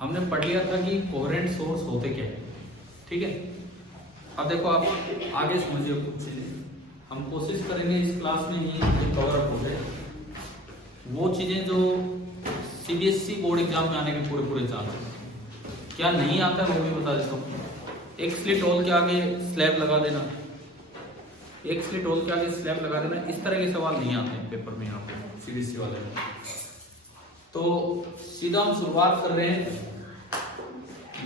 हमने पढ़ लिया था कि कोहेरेंट सोर्स होते क्या है, ठीक है। अब देखो आप आगे समझिए कुछ चीजें, हम कोशिश करेंगे इस क्लास में ही कवर अप हो जाए वो चीजें जो सीबीएसई बोर्ड एग्जाम में आने के पूरे चांस है। क्या नहीं आता है वो भी बता देता हूँ। एक स्लिट होल के आगे स्लैब लगा देना, एक स्लिट होल के आगे स्लैब लगा देना, इस तरह के सवाल नहीं आते हैं पेपर में यहाँ पे सीबीएसई वाले में। तो सीधा हम शुरुआत कर रहे हैं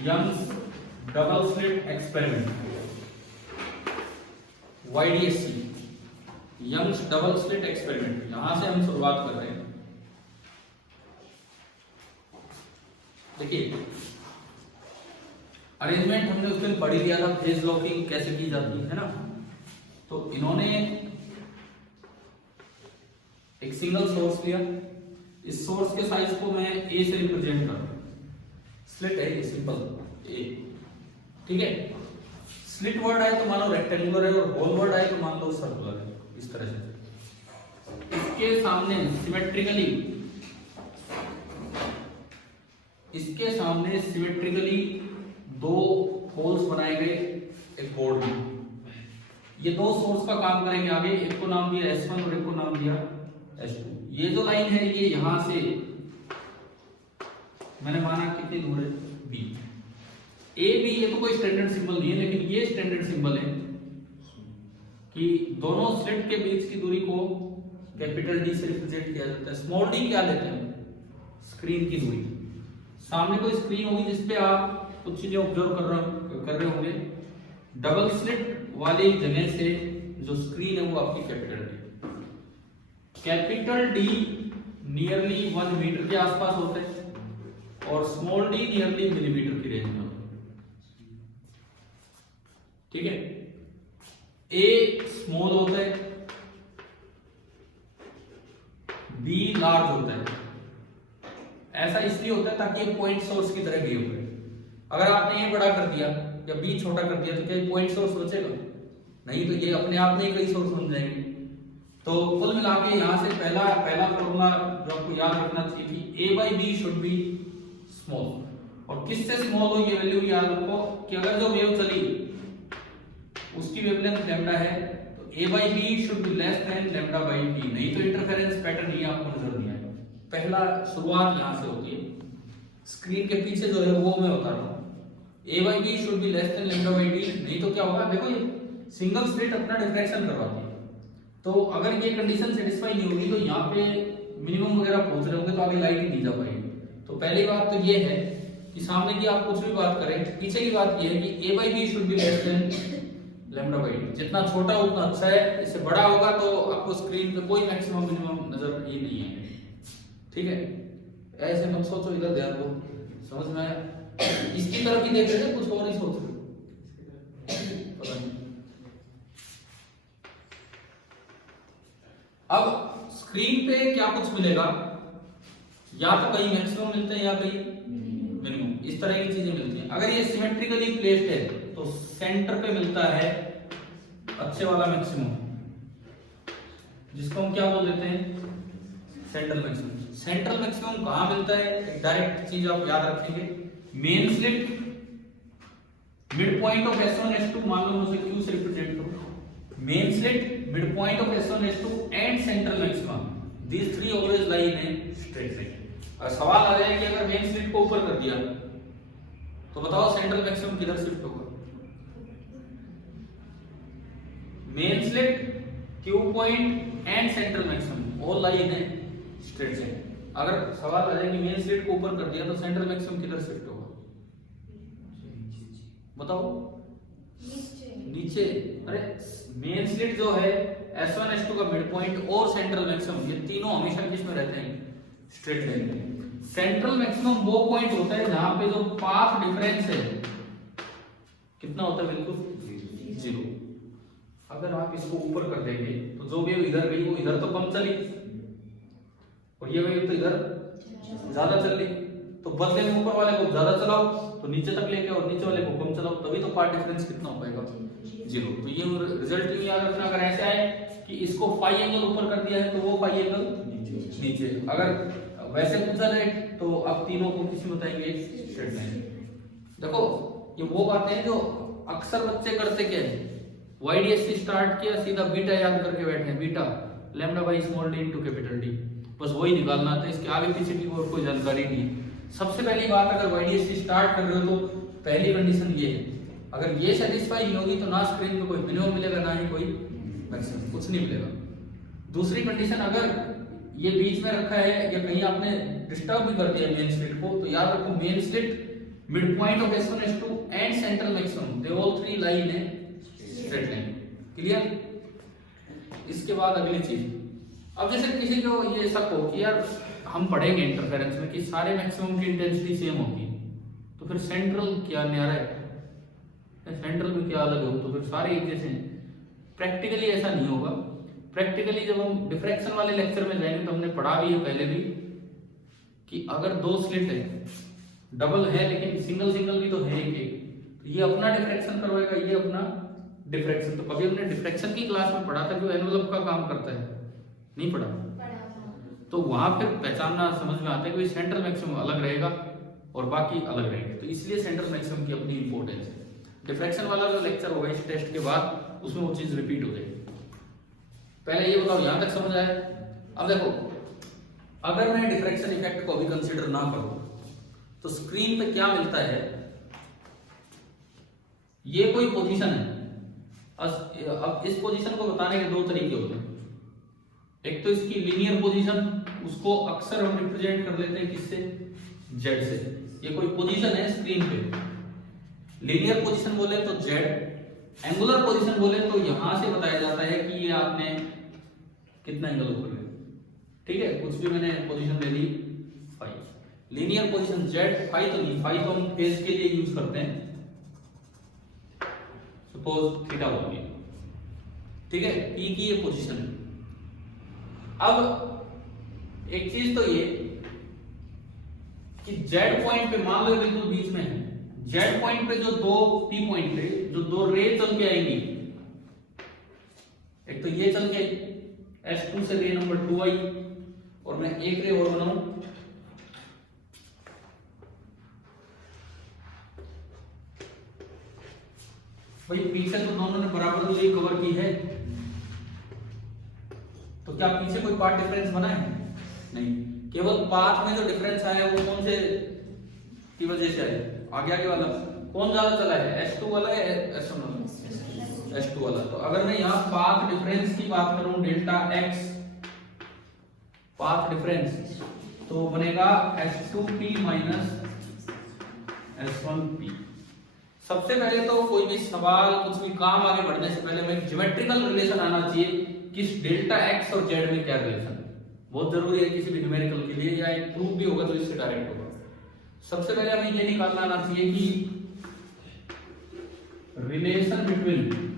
Young's double slit experiment, YDSC, Young's double slit experiment, यहां से हम शुरुआत कर रहे हैं। देखिए अरेंजमेंट हमने उस दिन पढ़ लिया था, फेज लॉकिंग कैसे की जाती है ना। तो इन्होंने एक सिंगल सोर्स लिया, इस सोर्स के साइज को मैं ए से रिप्रेजेंट कर रहा हूं, स्लिट है ये सिंपल ए, ठीक है। स्लिट वर्ड है तो मान लो रेक्टेंगुलर है, और होल वर्ड है तो मान लो सर्कुलर है, इस तरह से। इसके सामने सिमेट्रिकली दो होल्स बनाए गए एक बोर्ड में। ये दो सोर्स का काम करेंगे आगे, एक को नाम दिया S1 और एक को नाम दिया S2। ये जो लाइन है ये यहां से मैंने माना कितनी दूर है B, ए बी, ये तो कोई स्टैंडर्ड सिंबल नहीं है, लेकिन ये स्टैंडर्ड सिंबल है कि दोनों स्लिट के बीच की दूरी को कैपिटल डी से रिप्रेजेंट किया जाता है। स्मॉल डी क्या लेते हैं, स्क्रीन की दूरी। सामने कोई स्क्रीन होगी जिसपे आप कुछ चीजें ऑब्जर्व कर रहे होंगे, डबल स्लिट वाली जगह से जो स्क्रीन है वो आपकी कैपिटल डी नियरली 1 मीटर के आसपास होता है और स्मॉल डी नियरली मिलीमीटर की रेंज में होता है, ठीक है। ए स्मॉल होता है, बी लार्ज होता है। ऐसा इसलिए होता है ताकि ये पॉइंट सोर्स की तरह बिहेव करे। अगर आपने ये बड़ा कर दिया या बी छोटा कर दिया तो क्या पॉइंट सोर्स बचेगा? नहीं, तो ये अपने आप नहीं कई सोर्स बन जाएंगे। तो कुल मिला के यहाँ से पहला फॉर्मूला जो आपको याद रखना चाहिए कि a by b should be small. और किससे स्मॉल हो ये वैल्यू याद रखो कि अगर जो वेव चली उसकी वेवलेंथ लैम्डा है तो a by b should be less than lambda by b, नहीं तो इंटरफेरेंस पैटर्न ये आपको नजर नहीं आएगा। पहला शुरुआत यहाँ से होती है, स्क्रीन के पीछे जो है वो मैं बता रहा हूँ, a by b should be less than lambda by d, नहीं तो क्या होगा। देखो ये सिंगल स्लिट अपना डिफ्रैक्शन करवाती है, तो अगर ये कंडीशन सेटिस्फाई नहीं होगी तो यहाँ पे मिनिमम वगैरह पहुंच रहे होंगे तो आगे लाइट ही नहीं जा पाएगी। तो पहली बात तो ये है कि सामने की आप कुछ भी बात करें, पीछे की बात ये है कि a by b should be less than lambda by d। जितना छोटा उतना अच्छा है, इससे बड़ा होगा तो आपको स्क्रीन पे कोई मैक्सिमम मिनिमम नजर ही नहीं है, ठीक है। ऐसे मत सोचो, इधर ध्यान दो, समझ में आया? इसकी तरफ ही देख रहे थे, कुछ और ही सोच रहे, पता नहीं। अब स्क्रीन पे क्या कुछ मिलेगा, या तो कहीं मैक्सिमम मिलते हैं या कहीं मिनिमम, इस तरह की चीजें मिलती हैं। अगर ये सिमेट्रिकली प्लेस्ड है तो सेंटर पे मिलता है अच्छे वाला मैक्सिमम, जिसको हम क्या बोल देते हैं, सेंट्रल मैक्सिमम। सेंट्रल मैक्सिमम कहां मिलता है, एक डायरेक्ट चीज आप याद रखेंगे, main slit, mid point of S1 S2, मान लो मुझे Q से रिप्रेजेंट करो, main slit, mid point of S1 S2 and central maximum, these three always lie in a straight line। और सवाल आ जाए कि अगर मेन स्लिट को ऊपर कर दिया तो बताओ सेंट्रल मैक्सिमम किधर शिफ्ट होगा? Main slit, Q point and central maximum all lie in a straight line. अगर सवाल आ जाए कि मेन स्लिट को ऊपर कर दिया तो सेंट्रल मैक्सिमम किधर शिफ्ट होगा? बताओ, नीचे। अरे मेन स्लिट जो है S1 S2 का मिड पॉइंट और सेंट्रल मैक्सिमम, ये तीनों हमेशा किस में रहते हैं, स्ट्रेट लाइन में। सेंट्रल मैक्सिमम वो पॉइंट होता है जहां पे जो पाथ डिफरेंस है कितना होता है, बिल्कुल 0। अगर आप इसको ऊपर कर देंगे तो जो वेव इधर गई वो इधर तो कम चली और ये वेव तो इधर ज्यादा चल रही, तो बदले में ऊपर वाले को ज्यादा चलाओ तो नीचे तक लेके और नीचे वाले को कम चलाओ, तभी तो पाथ डिफरेंस कितना हो पाएगा, 0। तो ये रिजल्ट नहीं याद रखना। अगर ऐसा है कि इसको फाई एंगल ऊपर कर दिया है तो वो फाई एंगल नीचे, अगर वैसे पूछा जाए तो आप तीनों को किसी बताएंगे स्ट्रेट लाइन। देखो ये वो बातें हैं जो अक्सर बच्चे करते क्या है, YDS स्टार्ट किया सीधा बीटा याद करके बैठे हैं, beta lambda by small D into capital D, बस वही निकालना था, इसके आगे पीछे की और कोई जानकारी नहीं। सबसे पहली बात, अगर YDS स्टार्ट कर रहे हो तो पहली कंडीशन ये है, अगर ये सेटिस्फाई नहीं होगी तो ना स्क्रीन पे कोई मिनिमम मिलेगा ना ही कोई मैक्सिमम, कुछ नहीं मिलेगा। दूसरी कंडीशन, अगर ये बीच में रखा है या कहीं आपने डिस्टर्ब भी कर दिया मेन स्लिट को, तो याद रखो main slit mid point of S1 S2 and central maximum they all three lie in a straight line. Clear? इसके बाद अगली चीज, अब जैसे किसी को ये शक हो कि यार हम पढ़ेंगे इंटरफेरेंस में कि सारे मैक्सिमम की इंटेंसिटी सेम होगी, तो फिर सेंट्रल क्या न्यारा है, सेंट्रल में क्या अलग हो, तो फिर सारे एक जैसे हैं। प्रैक्टिकली ऐसा नहीं होगा। प्रैक्टिकली जब हम डिफ्रैक्शन वाले लेक्चर में जाएंगे तो हमने पढ़ा भी है पहले भी कि अगर दो स्लिट है, डबल है लेकिन सिंगल सिंगल भी तो है एक एक, तो ये अपना डिफ्रैक्शन करवाएगा, ये अपना डिफ्रैक्शन। तो कभी हमने डिफ्रैक्शन की क्लास में पढ़ा था जो एनवलप का काम करता है, नहीं पढ़ा? तो वहां फिर पहचानना समझ में आता है कि सेंट्रल मैक्सिमम अलग रहेगा और बाकी अलग रहेंगे, तो इसलिए सेंट्रल मैक्सिमम की अपनी इंपॉर्टेंस है। डिफ्रैक्शन वाला जो लेक्चर होगा इस टेस्ट के बाद, उसमें वो चीज रिपीट हो जाएगी। पहले ये बताओ यहां तक समझ आया? अब देखो, अगर मैं डिफ्रैक्शन इफेक्ट को अभी कंसीडर ना करूं तो स्क्रीन पे क्या मिलता है, ये कोई पोजीशन है। अब इस पोजीशन को बताने के दो तरीके होते हैं, एक तो इसकी लीनियर पोजीशन, उसको अक्सर हम रिप्रेजेंट कर लेते हैं किससे, जेड से। ये कोई पोजीशन है स्क्रीन पे, लीनियर पोजीशन बोले तो जेड, एंगुलर पोजीशन बोले तो यहां से बताया जाता है कि ये आपने कितना एंगल ऊपर है, ठीक है? कुछ भी मैंने पोजीशन ले ली phi, linear position Z, phi तो नहीं, फाई तो हम फेज के लिए यूज करते हैं, सपोज थीटा बोल दिया, ठीक है? पी की ये पोजीशन है। अब एक चीज तो ये कि जेड पॉइंट पे मान लो बिल्कुल बीच में है, जेड पॉइंट पे जो दो पी पॉइंट पे जो दो रे चल के आएंगी, एक तो ये चल के S2 से रे नंबर 2 आई, और मैं एक रे और बनाऊं, भाई पीछे तो दोनों ने बराबर दूरी कवर की है, तो क्या पीछे कोई पार्ट डिफरेंस बना है? नहीं, केवल पाथ में जो डिफरेंस आया वो कौन से की वजह से आया? आगे वाला कौन ज्यादा चला है, S2 वाला है S1 वाला? S2 वाला। तो अगर मैं यहाँ पाथ डिफरेंस की बात करूं, डेल्टा x पाथ डिफरेंस, तो बनेगा S2p माइनस S1p। सबसे पहले तो कोई भी सवाल, कुछ भी काम आगे बढ़ने से पहले में ज्योमेट्रिकल रिलेशन आना चाहिए कि डेल्टा x और z में क्या रिलेशन है, बहुत जरूरी है किसी भी न्यूमेरिकल के लिए, या एक प्रूफ भी होगा तो इससे डायरेक्ट होगा। सबसे पहले हमें ये निकालना आना चाहिए कि relation between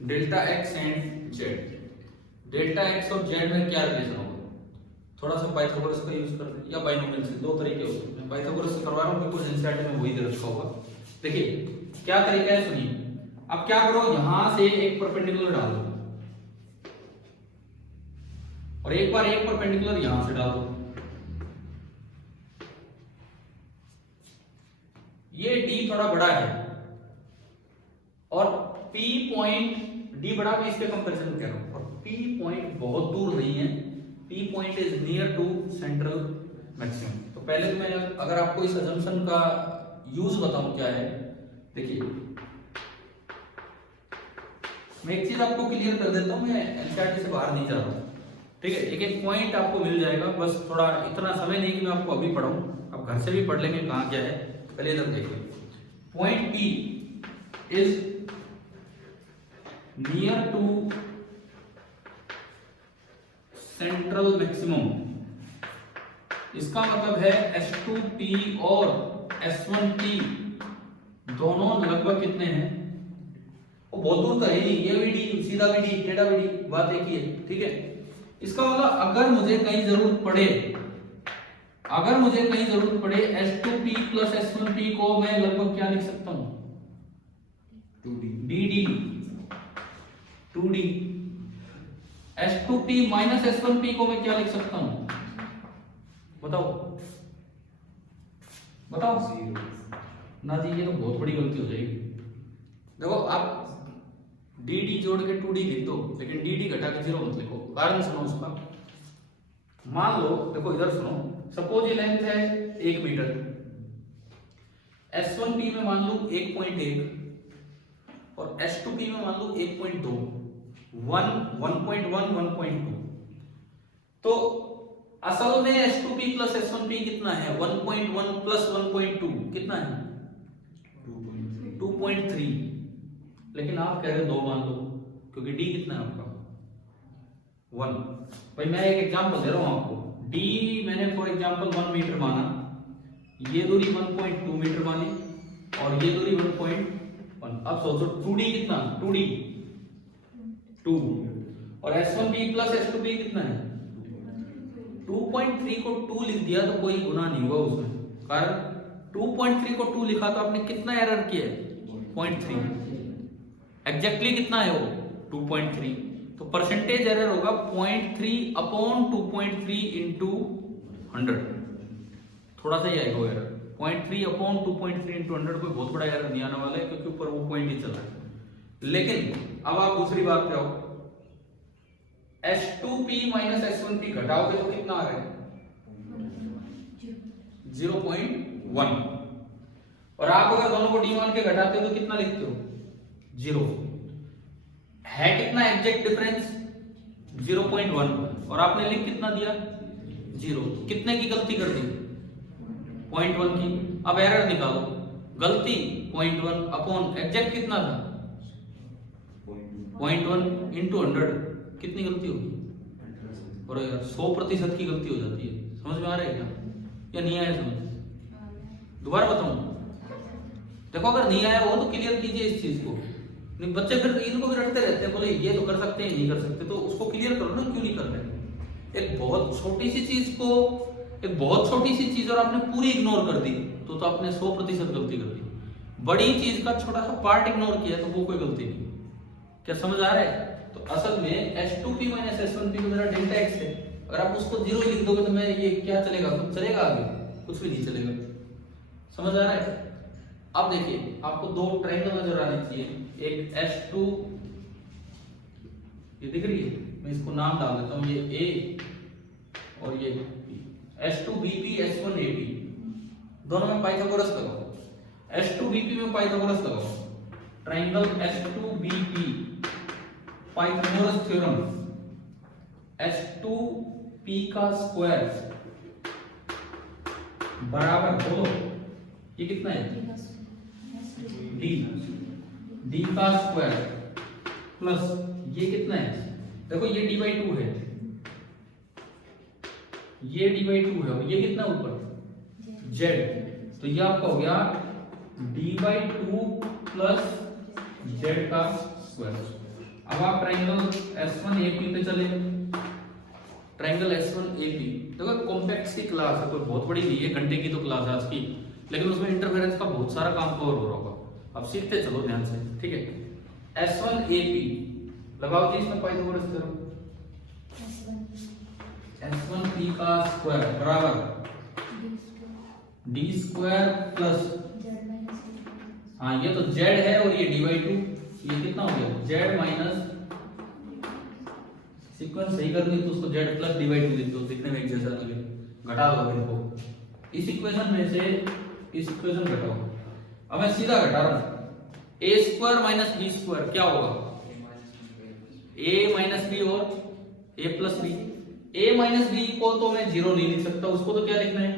delta x and z, delta x और z में क्या रिलेशन होगा। थोड़ा सा पाइथागोरस का यूज करते हैं या बाइनोमियल से, दो तरीके होते हैं। पाइथागोरस से करवा रहा हूं बिल्कुल एनसीईआरटी में वही दे रखा होगा। देखिए क्या तरीका है, सुनिए। अब क्या करो, यहां से एक परपेंडिकुलर डाल दो और एक बार एक परपेंडिकुलर यहां से डाल दो। ये d थोड़ा बड़ा है और p पॉइंट, d बड़ा भी इसके कंपैरिजन में कह रहा हूं, और p पॉइंट बहुत दूर नहीं है, p point is near to central maximum. तो पहले तो मैं अगर आपको इस अजम्पशन का यूज बताऊं क्या है, देखिए मैं एक चीज आपको क्लियर कर देता हूं, मैं एनसीईआरटी से बाहर नहीं जा रहा हूं, ठीक है? एक एक पॉइंट आपको मिल जाएगा, बस थोड़ा इतना समय नहीं कि मैं आपको अभी पढ़ाऊं, आप घर से भी पढ़ लेंगे कहां क्या है। पहले इधर देखिए, point P is near to central maximum. इसका मतलब है S2P और S1P दोनों लगभग कितने हैं, वो बहुत दूर तो है नहीं, ये भी डी, सीधा भी डी, टेढ़ा भी डी, बात एक ही है, ठीक है? इसका मतलब अगर मुझे कहीं जरूरत पड़े, अगर मुझे कहीं जरूरत पड़े S2P प्लस S1P को मैं लगभग क्या लिख सकता हूं, D 2d S2p minus S1p को मैं क्या लिख सकता हूं, बताओ ना जी, ये तो बहुत बड़ी गलती हो जाएगी। देखो आप dd जोड़ के 2d लिख दो, लेकिन dd घटा के 0 मत लिखो। कारण सुनो उसका, मान लो, देखो इधर सुनो, सपोज ये लेंथ है 1 मीटर, S1p में मान लो 1.1 और S2p में मान लो 1.2, 1.1 1.2। तो असल में S2p प्लस S1p कितना है, 1.1 प्लस 1.2 कितना है, 2.3। लेकिन आप कह रहे हो 2 मान लो, क्योंकि d कितना है आपका 1। भाई मैं एक एग्जांपल दे रहा हूं आपको, d मैंने फॉर एग्जांपल 1 मीटर माना, ये दूरी 1.2 मीटर मानी और ये दूरी 1.1। अब सोचो 2d कितना, 2d 2 और S1p प्लस S2p कितना है 2.3 को 2 लिख दिया तो कोई गुनाह नहीं हुआ उसमें, कारण 2.3 को 2 लिखा तो आपने कितना एरर किया है 0.3, एग्जैक्टली कितना है वो 2.3। तो परसेंटेज एरर होगा 0.3 अपॉन 2.3 इंटू 100, थोड़ा सा ही आएगा एरर। 0.3 अपॉन 2.3 इंटू 100 कोई बहुत बड़ा एरर नहीं आने वाला है, क्योंकि ऊपर वो पॉइंट ही चल रहा है। लेकिन अब आप दूसरी बात पे आओ, S2p माइनस S1p घटाओगे तो कितना आ रहा है 0.1, और आप अगर दोनों को d मान के घटाते हो तो कितना लिखते हो 0 है, कितना एग्जैक्ट डिफरेंस 0.1, और आपने लिख कितना दिया 0, तो कितने की गलती कर दी 0.1 की। अब एरर निकालो, गलती 0.1 अपॉन एग्जैक्ट कितना था 0.1 इंटू 100, कितनी गलती होगी, और यार 100% की गलती हो जाती है। समझ में आ रहा है क्या, या नहीं आया समझ, दोबारा बताऊं, देखो अगर नहीं आया हो तो क्लियर कीजिए इस चीज को। नहीं बच्चे फिर इनको भी रटते रहते हैं, बोले ये तो कर सकते हैं नहीं कर सकते, तो उसको क्लियर करो ना, क्यों नहीं कर रहे। एक बहुत छोटी सी चीज को, एक बहुत छोटी सी चीज और आपने पूरी इग्नोर कर दी तो आपने 100% गलती कर दी। बड़ी चीज का छोटा सा पार्ट इग्नोर किया तो वो कोई गलती नहीं। क्या समझ आ रहा है। तो असल में S2p माइनस S1p को मेरा डेल्टा x है, अगर आप उसको 0 लिख दोगे तो मैं ये क्या चलेगा, कुछ चलेगा आगे, कुछ भी नहीं चलेगा। समझ आ रहा है। अब देखिए आपको दो ट्रायंगल नजर आने चाहिए, एक S2, ये दिख रही है, मैं इसको नाम डाल देता हूं, ये A और ये S2BP S1AP, दोनों में पाइथागोरस लगाओ। S2BP में पाइथागोरस लगाओ, triangle S2BP Pythagoras theorem, S2p का स्क्वायर बराबर, बोलो ये कितना है d का स्क्वायर प्लस ये कितना है, देखो ये d/2 है, ये d/2 है, और ये कितना ऊपर z, तो ये आपका हो गया d/2 प्लस z का स्क्वायर। अब आप ट्रायंगल S1AP पे चले, ट्रायंगल S1AP, देखो कॉम्पैक्ट्स की क्लास है, कोई बहुत बड़ी नहीं है, घंटे की तो क्लास है आज की, लेकिन उसमें इंटरफेरेंस का बहुत सारा काम कवर हो रहा होगा, अब सीखते चलो ध्यान से, ठीक है। S1AP लगाओ जी, इसमें पाइथागोरस थ्योरम, S1p का स्क्वायर बराबर d स्क्वायर प्लस, हाँ ये तो z है और ये d/2, ये कितना हो गया z माइनस, सीक्वेंस सही करनी तो उसको z प्लस d/2 लिख दो, दिखने में एक जैसा लगे, घटा दो इनको, इस इक्वेशन में से इस इक्वेशन घटाओ। अब मैं सीधा घटा रहा हूं, a square minus b square क्या होगा, a माइनस b और a plus b। a minus b को तो मैं 0 नहीं लिख सकता, उसको तो क्या लिखना है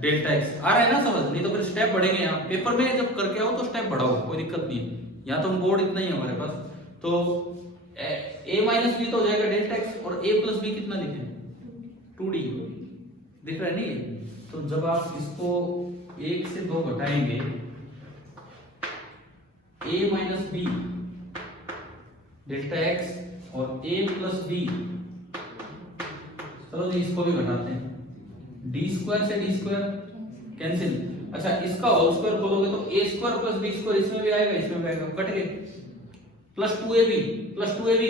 डेल्टा x। आ रहा है ना समझ, नहीं तो फिर स्टेप बढ़ेंगे, यहाँ पेपर में जब करके आओ तो स्टेप बढ़ाओ, कोई दिक्कत नहीं है, यहाँ तो हम बोर्ड इतना ही है हमारे पास। तो a माइनस बी तो हो जाएगा डेल्टा x, और a प्लस बी कितना लिखे 2d, दिख रहा है नहीं। तो जब आप इसको 1 से 2 घटाएंगे, a minus b delta x और a प्लस बी, चलो जी इसको भी घटाते हैं, d स्क्वायर से d स्क्वायर कैंसिल, अच्छा इसका होल स्क्वायर खोलोगे तो a square plus b square इसमें भी आएगा, इसमें भी आएगा, कट गए। प्लस 2ab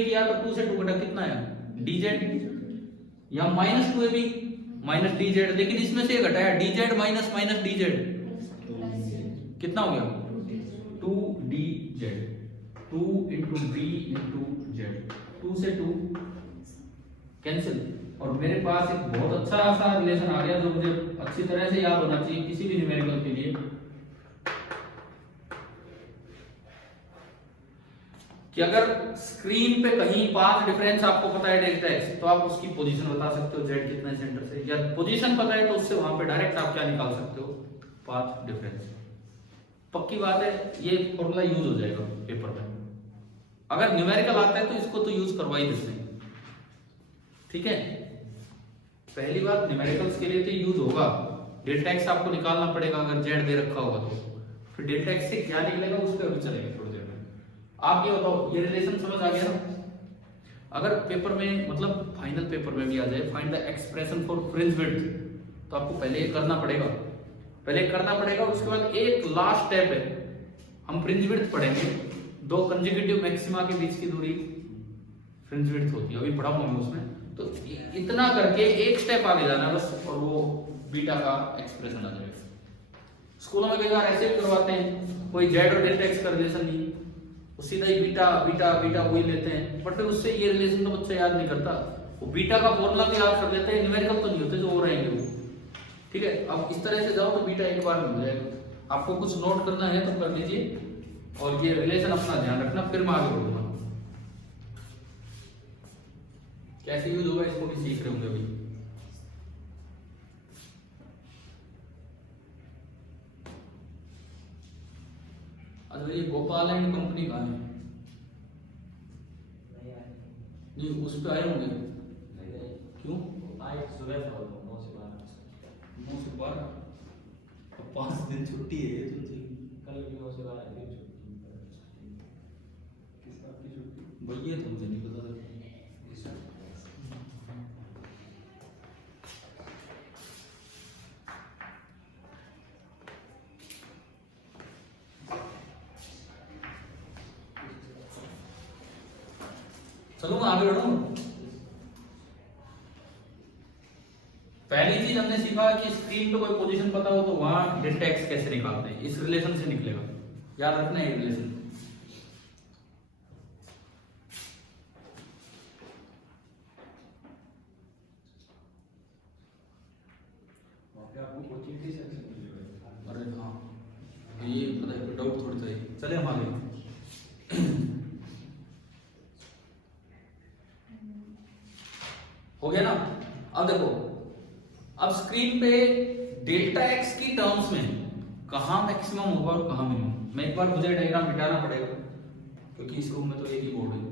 किया तो 2 से 2 कटा, कितना आया dz, या माइनस 2ab माइनस dz, लेकिन इसमें से घटाया dz माइनस माइनस dz, कितना हो गया 2dz, 2 into b into z, 2 से 2 कैंसिल, और मेरे पास एक बहुत अच्छा सा रिलेशन आ गया जो मुझे अच्छी तरह से याद होना चाहिए किसी भी न्यूमेरिकल के लिए, कि अगर स्क्रीन पे कहीं पाथ डिफरेंस आपको पता है डेल्टा एक्स, तो आप उसकी पोजीशन बता सकते हो z कितने सेंटर से, या पोजीशन पता है तो उससे वहां पे डायरेक्ट आप क्या निकाल सकते हो, पाथ डिफरेंस। पक्की बात है ये फॉर्मूला यूज हो जाएगा पेपर में, अगर न्यूमेरिकल आता है तो इसको तो यूज करवा ही देते हैं, ठीक है। पहली बात न्यूमेरिकल्स के लिए तो यूज होगा, डेल्टा एक्स आपको निकालना पड़ेगा अगर z दे रखा होगा तो, फिर डेल्टा एक्स से क्या निकलेगा उस पर अभी चलेंगे थोड़ी देर में। आप ये बताओ ये रिलेशन समझ आ गया ना। अगर पेपर में मतलब फाइनल पेपर में भी आ जाए find the expression for fringe width, तो आपको पहले ये करना पड़ेगा, उसके बाद एक लास्ट स्टेप है, हम फ्रिंज विड्थ पढ़ेंगे, दो कंसेक्यूटिव मैक्सिमा के बीच की दूरी फ्रिंज विड्थ होती है, अभी पढ़ाऊंगा मैं उसमें। तो इतना करके एक स्टेप आगे जाना है बस, और वो बीटा का एक्सप्रेशन आ जाएगा। स्कूलों में कई बार ऐसे भी करवाते हैं, कोई जेड और डेल्टा एक्स का रिलेशन नहीं, वो सीधा ही बीटा बीटा बीटा वही लेते हैं, बट फिर उससे ये रिलेशन तो बच्चा याद नहीं करता, वो बीटा का फॉर्मूला भी याद कर लेते हैं, न्यूमेरिकल तो नहीं होते जो हो रहेंगे वो, ठीक है। अब इस तरह से जाओ तो बीटा एक बार में हो जाएगा। आपको कुछ नोट करना है तो कर लीजिए, और ये रिलेशन अपना ध्यान रखना, फिर मैं आगे बढ़ूंगा। कैसे यूज होगा इसको भी सीख रहे होंगे अभी। अच्छा ये गोपाल एंड कंपनी कहाँ है? नहीं उस पे आए होंगे, क्यों आए सुबह 9 से 12 अब 5 दिन छुट्टी है तुमसे, कल भी 9 से 12 दिन छुट्टी। किस बात की छुट्टी भैया, तो मुझे नहीं पता था। चलो मैं आगे बढ़ूं। पहली चीज हमने सीखा कि स्क्रीन पे कोई पोजीशन पता हो तो वहां डेल्टा एक्स कैसे निकालते हैं, इस रिलेशन से निकलेगा, याद रखना है रिलेशन। अरे हाँ ये पता है, डाउट थोड़ी सा है। चले हम आगे। हो गया ना। अब देखो, अब स्क्रीन पे डेल्टा एक्स की टर्म्स में कहां मैक्सिमम होगा और कहां मिनिमम, मैं एक बार मुझे डायग्राम मिटाना पड़ेगा क्योंकि इस रूम में तो एक ही बोर्ड है।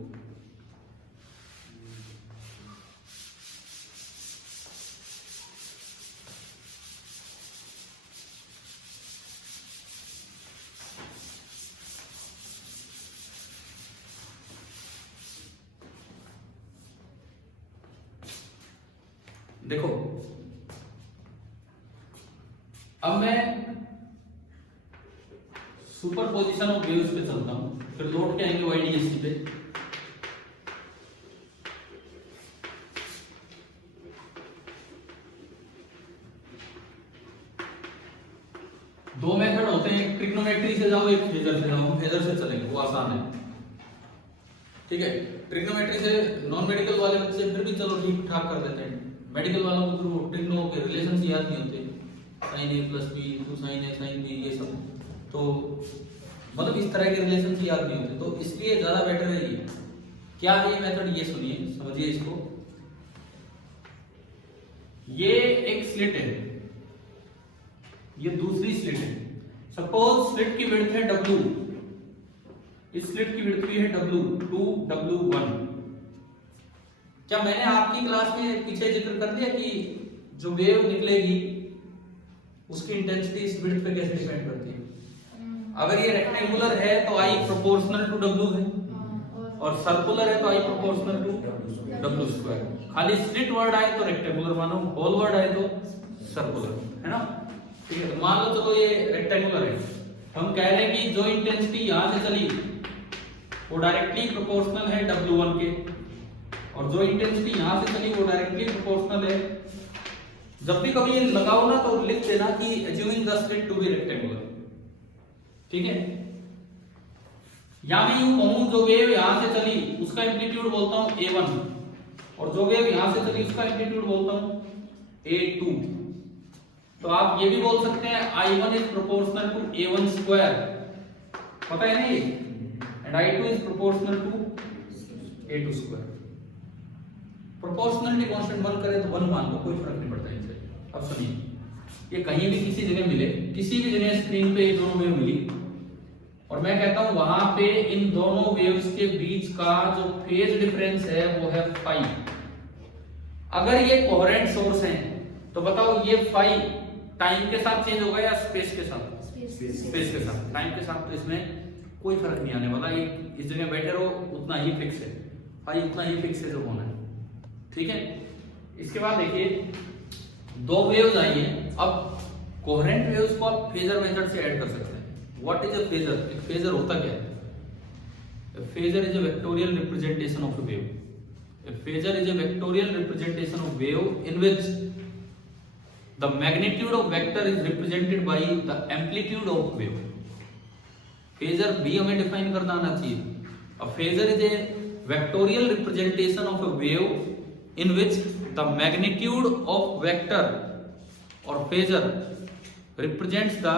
देखो अब मैं सुपरपोजिशन ऑफ वेव्स पे चलता हूं, फिर लौट के आएंगे वाईडीएसटी पे। दो मेथड होते हैं, ट्रिग्नोमेट्री से जाओ, एक फेजर से जाओ। फेजर से चलेंगे, वो आसान है, ठीक है। ट्रिग्नोमेट्री से नॉन मेडिकल वाले बच्चे फिर भी चलो ठीक ठाक कर लेते हैं, मेडिकल वालों को तो ट्रिग्नो के रिलेशन ही याद नहीं होते, sin a plus b two sin a sin b, ये सब तो मतलब इस तरह के रिलेशन ही याद नहीं होते, तो इसलिए ज्यादा बेटर है ये। क्या है ये मेथड, ये सुनिए, समझिए इसको। ये एक स्लिट है, ये दूसरी स्लिट है। सपोज स्लिट की विड्थ है w, इस स्लिट की विड्थ भी है w2 w1। क्या मैंने आपकी क्लास में पीछे जिक्र कर दिया कि जो वेव निकलेगी उसकी इंटेंसिटी इस विड्थ पे कैसे डिपेंड करती है? अगर ये रेक्टेंगुलर है तो I प्रोपोर्शनल टू W है, और सर्कुलर है तो I proportional to W square. खाली स्लिट वर्ड आए तो रेक्टेंगुलर मानो, होल वर्ड आए तो सर्कुलर, है ना। ठीक है, तो मान लो चलो ये रेक्टेंगुलर है, हम कह रहे हैं कि जो इंटेंसिटी यहां से चली वो डायरेक्टली प्रोपोर्शनल है W1 के, और जो इंटेंसिटी यहां से चली वो डायरेक्टली प्रोपोर्शनल है। जब भी कभी ये लगाओ ना तो लिख देना कि assuming the slit to be rectangular, ठीक है। या मैं यूं कहूं जो वेव यहां से चली उसका एम्पलीट्यूड बोलता हूं A1, और जो वेव यहां से चली उसका एम्पलीट्यूड बोलता हूं A2। तो आप ये भी बोल सकते हैं I1 is proportional to A1 square, पता है ना ये, and I2 is proportional to A2 square। Proportionality constant 1 करें तो 1 मान लो, कोई फर्क नहीं पड़ता इनसे। अब सुनिए, ये कहीं भी किसी जगह मिले, किसी भी जगह स्क्रीन पे ये दोनों वेव मिली, और मैं कहता हूं वहां पे इन दोनों वेव्स के बीच का जो फेज डिफरेंस है वो है फाई। अगर ये कोहेरेंट सोर्स है तो बताओ ये फाई टाइम के साथ चेंज होगा या स्पेस के साथ? स्पेस के साथ। टाइम के साथ तो इसमें कोई फर्क नहीं आने वाला, ये इस जगह बैठे रहो उतना ही फिक्स है, फाई उतना ही फिक्स है जो होना है, ठीक है। इसके बाद देखिए दो वेव्स आई हैं, अब कोहेरेंट वेव्स को आप फेजर मेथड से ऐड कर सकते हैं। What is a phasor? एक फेजर होता क्या है? A phasor is a vectorial representation of a wave. A phasor is a vectorial representation of wave in which the magnitude of vector is represented by the amplitude of wave. Phasor भी हमें define करना आना चाहिए। A phasor is a vectorial representation of a wave in which the magnitude of vector or phasor represents the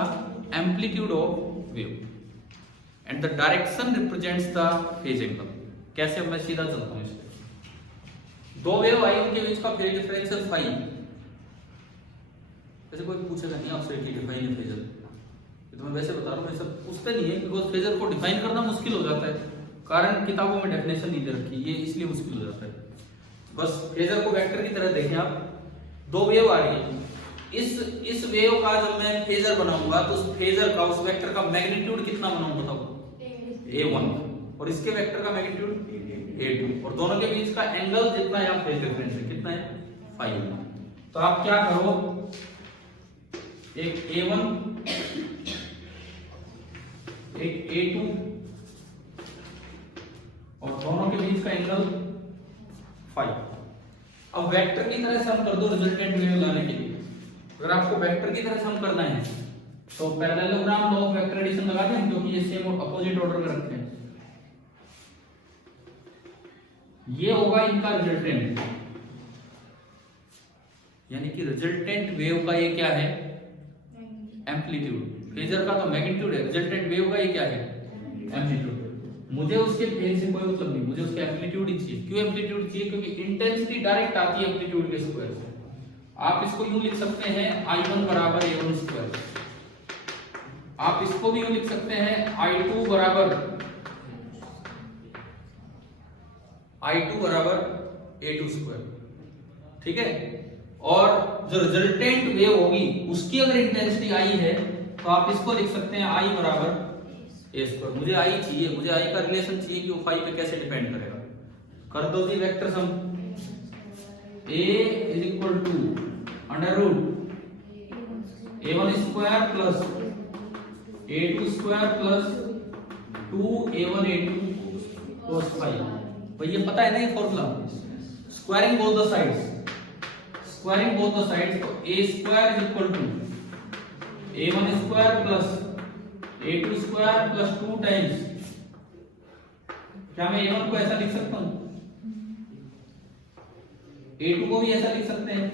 amplitude of wave and the direction represents the phase angle। कैसे? मैं सीधा चलता हूं इस पे। दो वेव आई, उनके बीच का फेज डिफरेंस है फाई। ऐसे कोई पूछेगा नहीं आपसे कि डिफाइन है फेजर, तो मैं वैसे बता रहा हूं, ऐसा पूछते नहीं है बिकॉज़ फेजर को डिफाइन करना मुश्किल हो जाता है, कारण किताबों में डेफिनेशन नहीं दे रखी, ये इसलिए मुश्किल हो जाता है। बस फेजर को वेक्टर की तरह देखें आप, दो वेव आ रही है, इस वेव का जब मैं फेजर बनाऊंगा तो उस फेजर का, उस वेक्टर का मैग्नीट्यूड कितना बनाऊं बताओ? A1, और इसके वेक्टर का मैग्नीट्यूड A2, और दोनों के बीच का एंगल जितना है फेज डिफरेंस है कितना है? फाई। तो आप क्या करो, एक A1 एक A2 और दोनों के बीच का एंगल फाई। अब वेक्टर की तरह सम कर दो रिजल्टेंट वेव लाने के लिए। अगर आपको वेक्टर की तरह सम करना है तो parallelogram law of vector addition लगा दें, क्योंकि ये सेम और अपोजिट ऑर्डर में रखते हैं। ये होगा इनका रिजल्टेंट, यानी कि रिजल्टेंट वेव का ये क्या है? एम्पलीट्यूड। फेजर का तो मैग्नीट्यूड है, रिजल्टेंट वेव का ये क्या है? एम्पलीट्यूड। मुझे उसके फेज से कोई मतलब नहीं, मुझे उसका एम्पलीट्यूड ही चाहिए। क्यों एम्पलीट्यूड चाहिए? क्योंकि इंटेंसिटी डायरेक्ट आती है एम्पलीट्यूड के स्क्वायर से। आप इसको यूं लिख सकते हैं I1 बराबर A1 स्क्वायर, आप इसको भी यूं लिख सकते हैं I2 बराबर A2 स्क्वायर, ठीक है। और जो रिजल्टेंट वेव होगी उसकी अगर इंटेंसिटी I है तो आप इसको लिख सकते हैं I बराबर A स्क्वायर। मुझे I चाहिए, मुझे I का रिलेशन चाहिए कि वो फाई पे कैसे डिपेंड करेगा। कर दो जी vector sum, A is equal to under root A1 square plus A2 square plus 2A1 A2 cos phi. भाई ये पता है ना ये formula, squaring both the sides, squaring both the sides, तो A square is equal to A1 square plus A2 square plus 2 times, क्या मैं A1 को ऐसा लिख सकता हूं? A2 को भी ऐसा लिख सकते हैं,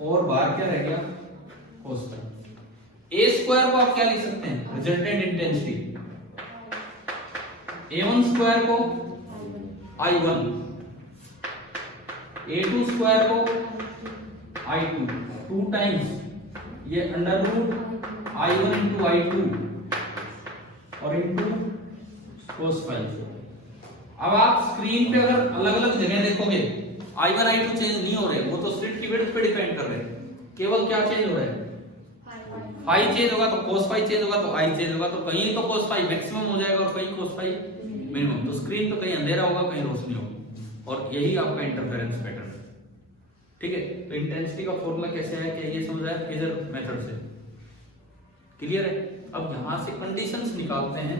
और बाहर क्या रह गया? cos phi. A स्क्वायर को आप क्या लिख सकते हैं? Resultant intensity. A1 स्क्वायर को I1, A2 स्क्वायर को I2, 2 टाइम्स ये under root I1 into I2 और इंटू cos फाई। अब आप स्क्रीन पे अगर अलग अलग जगह देखोगे I1 I2 चेंज नहीं हो रहे, वो तो स्लिट की विड्थ पे डिपेंड कर रहे हैं, केवल क्या चेंज हो रहा है? फाई चेंज होगा तो cos फाई चेंज होगा तो I चेंज होगा, तो कहीं तो cos फाई मैक्सिमम हो जाएगा और कहीं cos फाई मिनिमम। तो स्क्रीन पे कहीं अंधेरा होगा कहीं रोशनी होगी, और यही आपका इंटरफेरेंस पैटर्न है, ठीक है, तो इंटेंसिटी का फॉर्मूला कैसे है कि ये समझ आया फेजर मेथड से, क्लियर है। अब यहां से कंडीशंस निकालते हैं,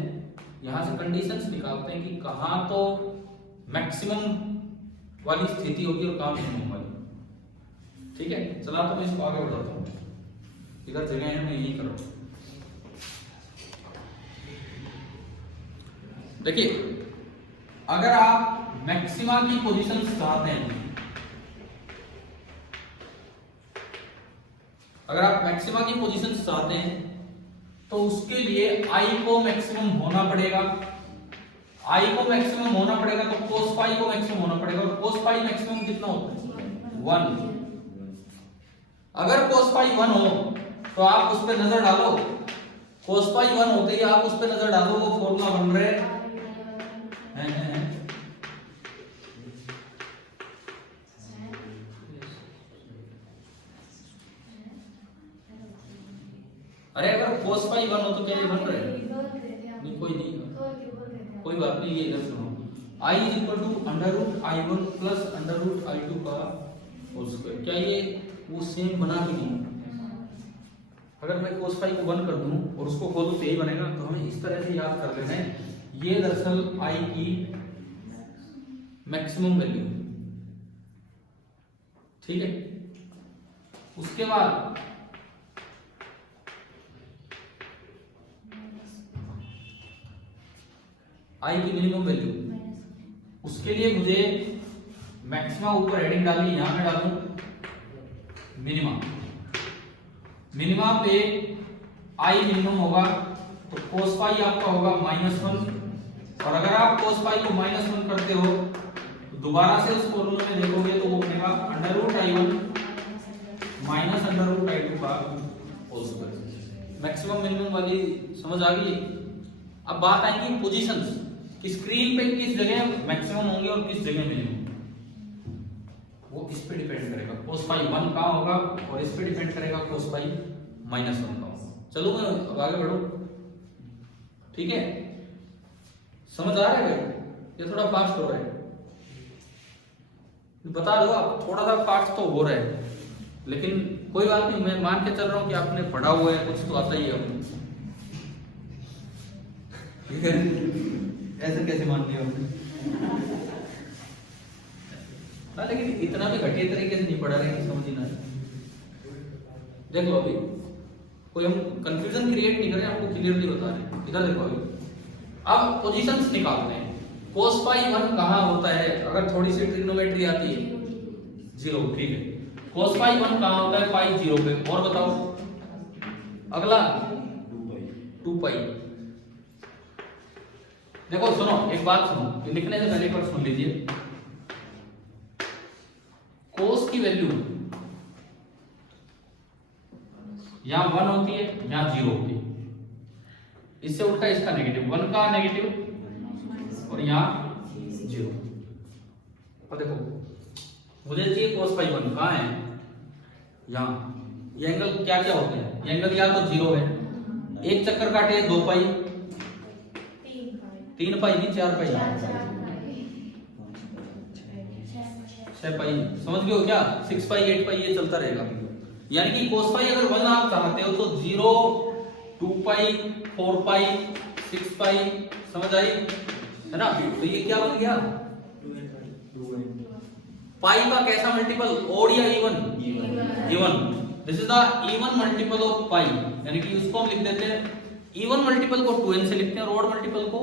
यहां से कंडीशंस निकालते हैं कि कहां तो मैक्सिमम वाली स्थिति होगी और कहां मिनिमम वाली। ठीक है, चला तो मैं इसको आगे बढ़ाता हूं, इधर जगह है मैं यही कर रहा हूं। देखिए, अगर आप मैक्सिमा की पोजीशन चाहते हैं, अगर आप मैक्सिमा की पोजीशन चाहते हैं तो उसके लिए आई को मैक्सिमम होना पड़ेगा, आई को मैक्सिमम होना पड़ेगा तो कोस फाई को मैक्सिमम होना पड़ेगा, और कोस फाई मैक्सिमम कितना होता है 1। अगर कोस फाई 1 हो तो आप उस पर नजर डालो, कोस फाई 1 होते ही आप उस पर नजर डालो, वो फॉर्मूला बन रहे हैं। अरे अगर कोस फाई 1 हो तो क्या ये बन रहे हैं? नहीं, कोई नहीं, कोई बात नहीं, ये इधर सुनो, i is equal to under root i1 plus under root i2 का होल स्क्वायर। क्या ये वो सेम बना कि नहीं? अगर मैं कोस फाई को 1 कर दूं और उसको खोलूं तो यही बनेगा। तो हमें इस तरह से याद कर लेना है, ये दरअसल i की मैक्सिमम वैल्यू, ठीक है। उसके बाद आई की मिनिमम वैल्यू, उसके लिए मुझे मैक्सिमा ऊपर हेडिंग डालनी, यहां पे डालूं मिनिमा, मिनिमा पे आई मिनिमम होगा तो कोस फाई आपका होगा -1, और अगर आप कोस फाई को -1 करते हो तो दोबारा से उस फॉर्मूले में देखोगे तो वो बनेगा under root i1 minus under root i2 का होल स्क्वायर। मैक्सिमम मिनिमम वाली समझ आ गई। अब बात आएगी पोजीशंस कि स्क्रीन पे किस जगह मैक्सिमम होंगे और किस जगह मिनिमम, वो इस पे डिपेंड करेगा। कोस फाई 1 कहां होगा और इस पे डिपेंड करेगा कोस फाई -1 का होगा। चलो मैं अब आगे बढ़ूं, ठीक है, समझ आ रहा है ये थोड़ा फास्ट हो रहा है, बता दो आप, थोड़ा सा फास्ट तो हो रहा है, लेकिन कोई बात नहीं, मैं मान के चल रहा हूं कि आपने पढ़ा हुआ है, कुछ तो आता ही है आपको, ठीक है। ऐसे कैसे मान लिया आपने? ना, लेकिन इतना भी घटिया तरीके से नहीं पढ़ा रहे कि समझ ही ना आए। देख लो, अभी कोई हम कंफ्यूजन क्रिएट नहीं कर रहे, आपको क्लियरली बता रहे हैं। इधर देखो, अभी अब पोजीशंस निकालते हैं। कोस फाई 1 कहां होता है? अगर थोड़ी सी ट्रिग्नोमेट्री आती है, 0, ठीक है। कोस फाई 1 कहां होता है? फाई 0 पे। और बताओ अगला 2 पाई। देखो सुनो, एक बात सुनो, लिखने से पहले एक बार सुन लीजिए। कोस की वैल्यू यहां 1 होती है, यहां 0 होती है, इससे उल्टा इसका नेगेटिव, 1 का नेगेटिव और यहां 0। और देखो, मुझे चाहिए कोस फाई 1 कहां है? यहां। ये एंगल क्या क्या होते हैं? ये एंगल या तो 0 है, एक चक्कर काटे 2 पाई, 3 पाई नहीं 4 पाई, 6 पाई, समझ गए हो क्या? 6 पाई 8 पाई ये चलता रहेगा। यानी कि कोस फाई अगर 1 आप चाहते हो तो 0, 2 पाई, 4 पाई, 6 पाई, समझ आई है ना? तो ये क्या बन गया? पाई का कैसा मल्टीपल? ओड या even? Even. This is the even multiple of pi, यानी कि उसको हम लिख देते हैं, इवन मल्टीपल को 2n से लिखते हैं और ओड मल्टीपल को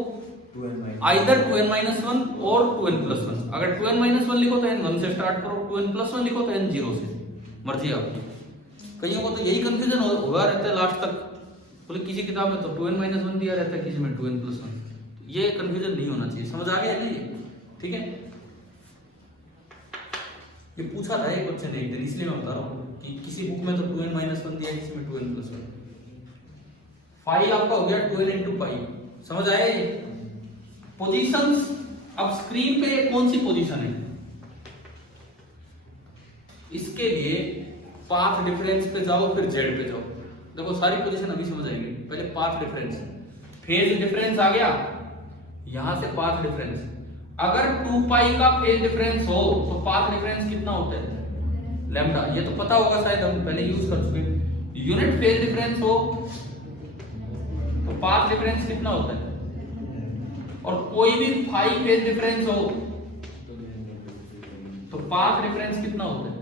आइदर 2n-1 और 2n+1। अगर 2n-1 लिखो तो n 1 से स्टार्ट करो, 2n+1 लिखो तो n 0 से, मर्जी आपकी। कईयों को तो यही कंफ्यूजन हुआ रहता है लास्ट तक, बोले किसी किताब में तो 2n-1 दिया रहता है, किसी में 2n+1। ये कंफ्यूजन नहीं होना चाहिए, समझ आ गया ना ये? ठीक है, ये पूछा था एक बच्चे ने एक दिन, इसलिए मैं बता रहा हूँ कि किसी बुक में तो 2n-1 दिया, किसी में 2n+1। फाई आपका हो गया 2n × पाई, समझ आया ये? पोजीशंस, अब स्क्रीन पे कौन सी पोजीशन है? इसके लिए पाथ डिफरेंस पे जाओ, फिर जेड पे जाओ। देखो सारी पोजीशन अभी समझ आएगी, पहले पाथ डिफरेंस। फेज डिफरेंस आ गया, यहां से पाथ डिफरेंस। अगर 2 पाई का फेज डिफरेंस हो तो पाथ डिफरेंस कितना होता है? लैम्डा, ये तो पता होगा शायद, हम पहले यूज कर चुके हैं। यूनिट फेज डिफरेंस हो तो पाथ डिफरेंस कितना होता है, और कोई भी फाई फेज डिफरेंस हो तो पाथ डिफरेंस कितना होता है,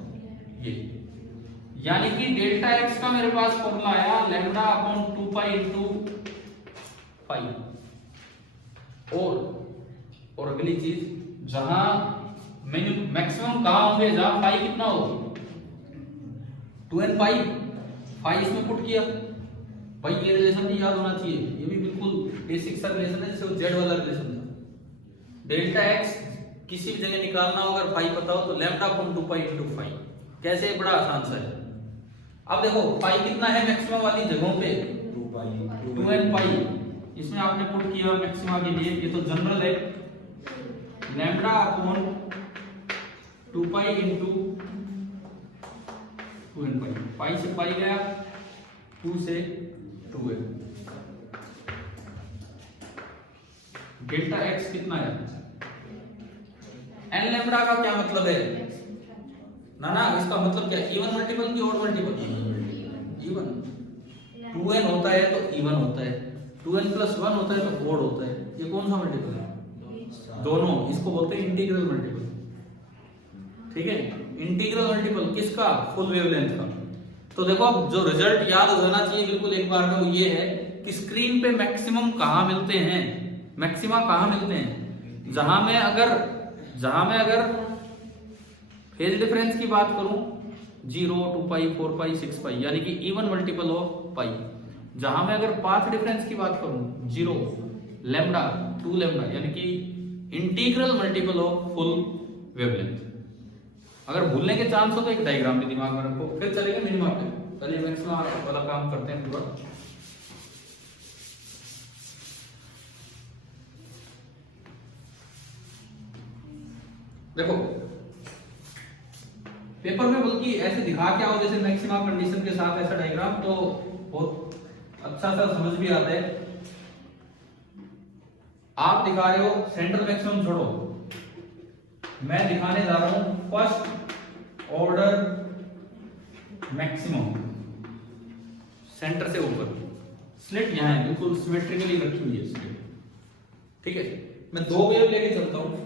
ये। यानी कि डेल्टा एक्स का मेरे पास फॉर्मूला आया लैम्डा अपॉन 2 पाई इनटू पाई। और अगली चीज, जहां मैक्सिमम कहां होंगे, जहां पाई कितना हो 2n पाई, पाई इसमें पुट किया भाई, ये रिलेशन भी याद होना चाहिए, ये भी बिल्कुल बेसिक सा रिलेशन है, जैसे जेड वाला रिलेशन था। डेल्टा एक्स किसी भी जगह निकालना हो, अगर फाई पता हो तो lambda upon 2 pi into phi. कैसे, बड़ा आसान सा है। अब देखो पाई कितना है मैक्सिमम वाली जगहों पे, 2n पाई, इसमें आपने पुट किया मैक्सिमा के लिए, ये तो जनरल है, lambda upon 2 pi into 2n पाई। पाई से पाई गया, 2 से 2 है। डेल्टा एक्स कितना है, एन लैम्डा का क्या मतलब है ना, इसका मतलब क्या, इवन मल्टीपल की ऑड मल्टीपल, इवन। 2n होता है तो इवन होता है, 2n प्लस 1 होता है तो ऑड होता है। ये कौन सा मल्टीपल है, दोनों, इसको बोलते हैं इंटीग्रल मल्टीपल। ठीक है, इंटीग्रल मल्टीपल किसका, फुल वेवलेंथ का। तो देखो अब जो रिजल्ट याद हो जाना चाहिए बिल्कुल एक बार में, वो ये है कि स्क्रीन पे मैक्सिमम कहां मिलते हैं, मैक्सिमा कहां मिलते हैं, जहां मैं अगर फेज डिफरेंस की बात करूं 0, 2 पाई, 4 पाई, 6 पाई, यानी कि इवन मल्टीपल ऑफ पाई। जहां मैं अगर पाथ डिफरेंस की बात करूं 0, लैम्डा, 2 लैम्डा, यानी कि integral multiple of full wavelength. अगर भूलने के चांस हो तो एक डायग्राम भी दिमाग में रखो, फिर चलेंगे मिनिमा पे। पहले मैक्सिमा वाला काम करते हैं पूरा। देखो पेपर में बल्कि ऐसे दिखा क्या हो, जैसे मैक्सिमा कंडीशन के साथ ऐसा डायग्राम, तो बहुत अच्छा सा समझ भी आता है। आप दिखा रहे हो सेंट्रल मैक्सिमम छोड़ो, मैं दिखाने जा रहा हूं फर्स्ट ऑर्डर मैक्सिमम, सेंटर से ऊपर। स्लिट यहां है, बिल्कुल सिमेट्रिकली रखी हुई है स्लिट। ठीक है, मैं 2 वेव लेके चलता हूं।